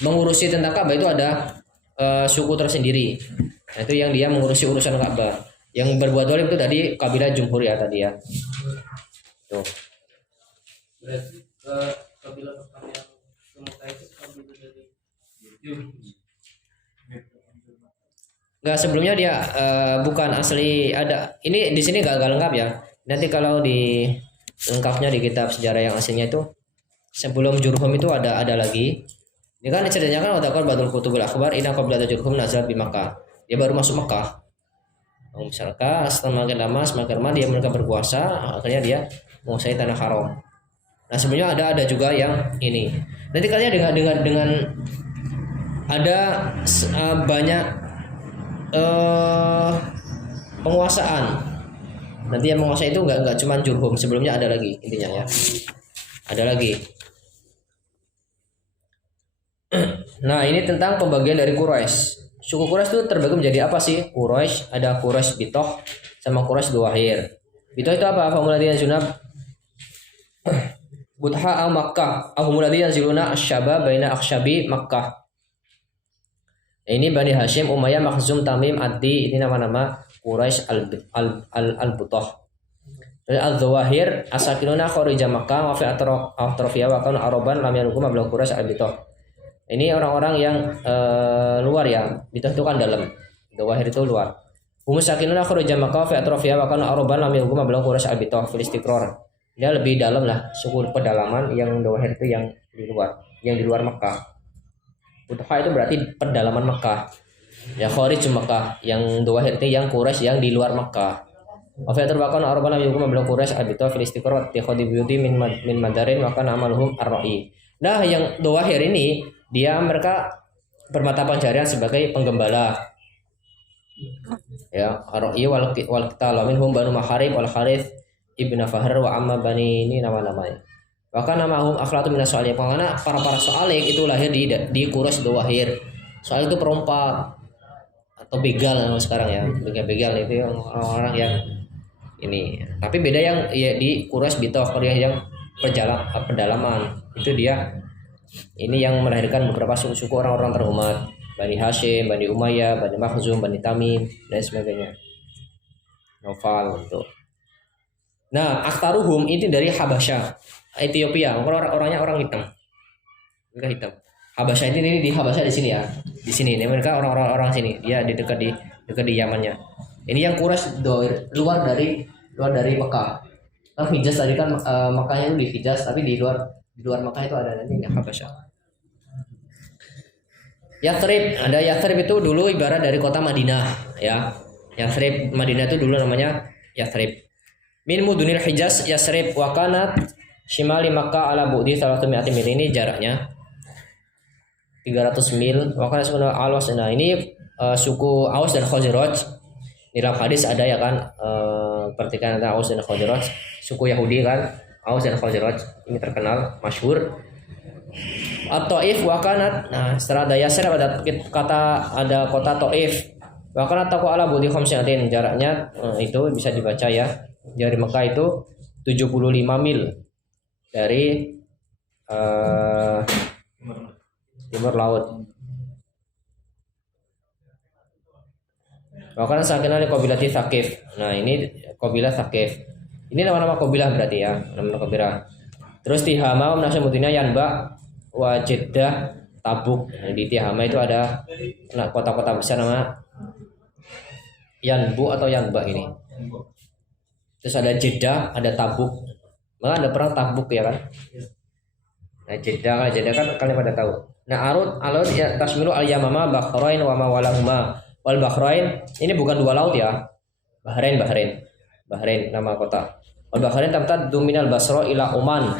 mengurusi tentang Ka'bah itu ada suku tersendiri. Nah, itu yang dia mengurusi urusan Ka'bah. Yang berbuat zalim itu tadi kabilah Jumhur ya tadi ya. Tuh. Berarti kabilah pertama yang Mekah itu kabilah dari Enggak, sebelumnya dia bukan asli ada. Ini di sini enggak lengkap ya. Nanti kalau di lengkapnya di kitab sejarah yang aslinya itu sebelum Jurhum itu ada lagi. Ini kan ceritanya kan Wadakar Badul Kutubul Akhbar inna qabla Jurhum nazal di Makkah. Dia baru masuk Makkah. Misalkan semakin lama dia mereka berkuasa, akhirnya dia menguasai tanah haram. Nah, sebenarnya ada juga yang ini. Nanti kalian dengan ada banyak penguasaan. Nanti yang menguasai itu enggak cuma Jurhum, sebelumnya ada lagi intinya ya. Ada lagi. Nah, ini tentang pembagian dari Quraisy. Suku Quraisy itu terbagi menjadi apa sih? Quraisy, ada Quraisy Bitoh sama Quraisy Duwahir. Bitoh itu apa? Famuladiyan Zunab Butha al Makkah. Ahumuladiyan Ziluna Asyaba baina Akshabi Makkah. Ini Bani Hashim, Umayyah, Makhzum, Tamim, Addi. Ini nama-nama Quraisy al-Butoh. Al-Zawahir Asakiluna Khorija Makkah wa fi atrofiyah wa kanu Araban lam yalukum abla Quraisy al-Bitoh. Ini orang-orang yang luar ya. Bitoh itu kan dalam. Zawahir itu luar. Umusakinuna Khorija Makkah wa fi atrofiyah wa kanu Araban lam yalukum abla Quraisy al-Bitoh fil istiqrar. Dia lebih dalam lah, suku pedalaman. Yang Zawahir itu yang di luar Makkah. Butha itu berarti pedalaman Makkah. Ya Kharij Makkah, yang Zawahir itu yang Quraisy yang di luar Makkah. Afiatur bakon Araban lam yalukum abla Quraisy al-Bitoh fil istiqrar tikhadi biyuti min madarin wa kana amaluhum ar-ra'i. Nah, yang Zawahir ini mereka bermata pencarian sebagai penggembala. Ya, ar-ra'i wal qital minhum Banu Maharib wal Harith ibn Fahr wa amma bani, ini nama-namanya. Bahkan namahum akhlatu minas so'alik. Karena para so'alik itu lahir di Quraisy Zawahir. So'alik itu perompak atau begal sekarang ya. Begal itu orang-orang yang ini. Tapi beda yang ya di Quraisy Bitoh yang pedalaman itu dia ini yang melahirkan beberapa suku orang-orang terhormat, Bani Hashim, Bani Umayyah, Bani Makhzum, Bani Tamim dan sebagainya. Novel untuk. Nah, aktaruhum itu dari Habasyah, Ethiopia. Orangnya orang hitam. Mereka hitam. Habasyah ini di Habasyah di sini ya. Di sini ini mereka orang-orang sini. Dia di dekat di Yamannya. Ini yang Quraisy luar dari Mekah. Kan Hijaz tadi kan Mekahnya itu di Hijaz, tapi di luar Mekah itu ada nanti Habasyah. Yathrib, ada Yathrib itu dulu ibarat dari kota Madinah ya. Yathrib Madinah itu dulu namanya Yathrib. Min mudunil Hijaz Yathrib wa kanat shimali Makkah ala bu'di 300 mil. Ini jaraknya 300 mil. Wa kana suku Aws. Nah, ini suku Aus dan Khazraj. Di dalam hadis ada ya kan pertikaian antara Aus dan Khazraj, suku Yahudi kan, Aus dan Khazraj ini terkenal, masyhur. At-Taif wa kanat. Nah, setelah ada Yasrib ada kota Taif. Wa kanat taqwa ala budi khamsatin. Jaraknya itu bisa dibaca ya. Dari Mekah itu 75 mil dari timur laut. Bahkan sakinah di qabilati Thaqif. Nah, ini qabilah Thaqif. Ini nama-nama qabilah berarti ya, nama qabilah. Terus Tihama menasabutinya Yanba wa Jeddah Tabuk. Nah, di Tihama itu ada kota-kota besar nama Yanbu atau Yanba ini. Terus ada Jeddah, ada Tabuk. Malah ada perang Tabuk ya kan. Nah, Jeddah kan kalian pada tahu. Nah, Arut ya tasmilu al-Yamama Bahrain wa ma walahuma. Wal Bahrain ini bukan dua laut ya. Bahrain nama kota. Wal Bahrain tamtaddu minal Basra ila Oman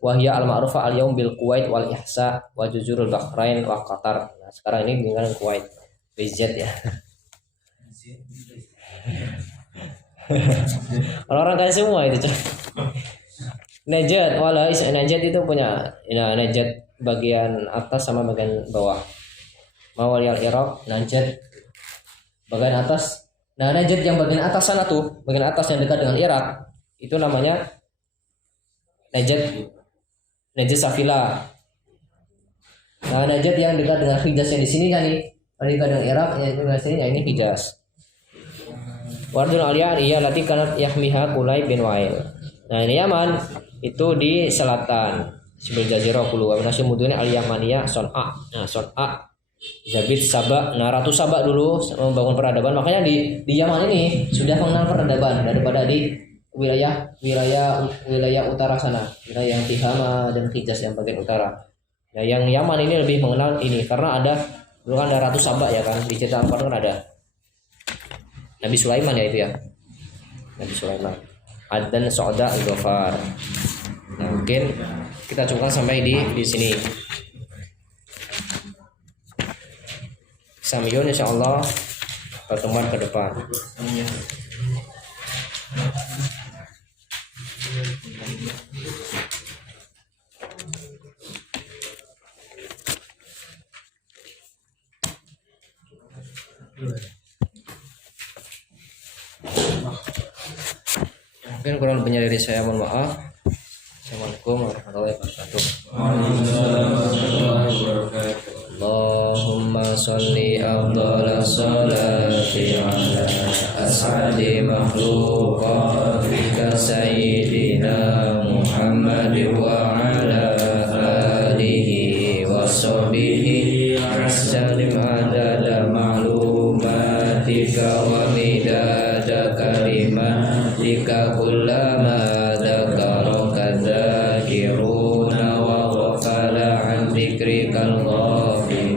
wa hiya al-ma'rufa al-yaum bil Kuwait wal Ihsa wa juzurul Bahrain wa Qatar. Nah, sekarang ini dengan Kuwait. BZ ya. Orang kaya semua itu. Najd itu punya Najd bagian atas sama bagian bawah. Mawali al-Iraq, Najd bagian atas. Nah, Najd yang bagian atas sana tuh, bagian atas yang dekat dengan Irak, itu namanya Najd Safila. Nah, Najd yang dekat dengan Hijaz yang di sini kan nih, dekat dengan Irak, yang di sini ya ini Hijaz. Wardul Aliyah iya lati kanat yahmiha Kulay bin Wa'il. Nah, ini Yaman itu di selatan Sibil Jazirah Kulu wa minasy mudun al-Yamaniyah Son'a. Nah, Son'a Zabit Sabak, nah Ratu Sabak dulu membangun peradaban, makanya di Yaman ini sudah mengenal peradaban daripada di wilayah utara sana, wilayah yang Tihama dan Hijaz yang bagian utara. Nah, yang Yaman ini lebih mengenal ini karena dulu kan ada Ratu Sabak ya kan, di cerita Al-Qur'an kan ada Nabi Sulaiman ya itu ya, Nabi Sulaiman. Adan Su'da Al-Ghafar. Nah, mungkin kita cukupkan sampai di sini. Samyun insyaallah pertemuan ke depan. Mungkin kurang lebihnya dari saya mohon maaf. Assalamualaikum warahmatullahi wabarakatuh. Allahumma sholli afdhala sholati ala as'adi makhluqatika sayyidina Muhammad wa ala alihi wa sahbihi wasallim adada ma'lumatika wa midada kalimatika kullama dzakaraka dzakiruna wa ghafala an dzikrikal ghafil.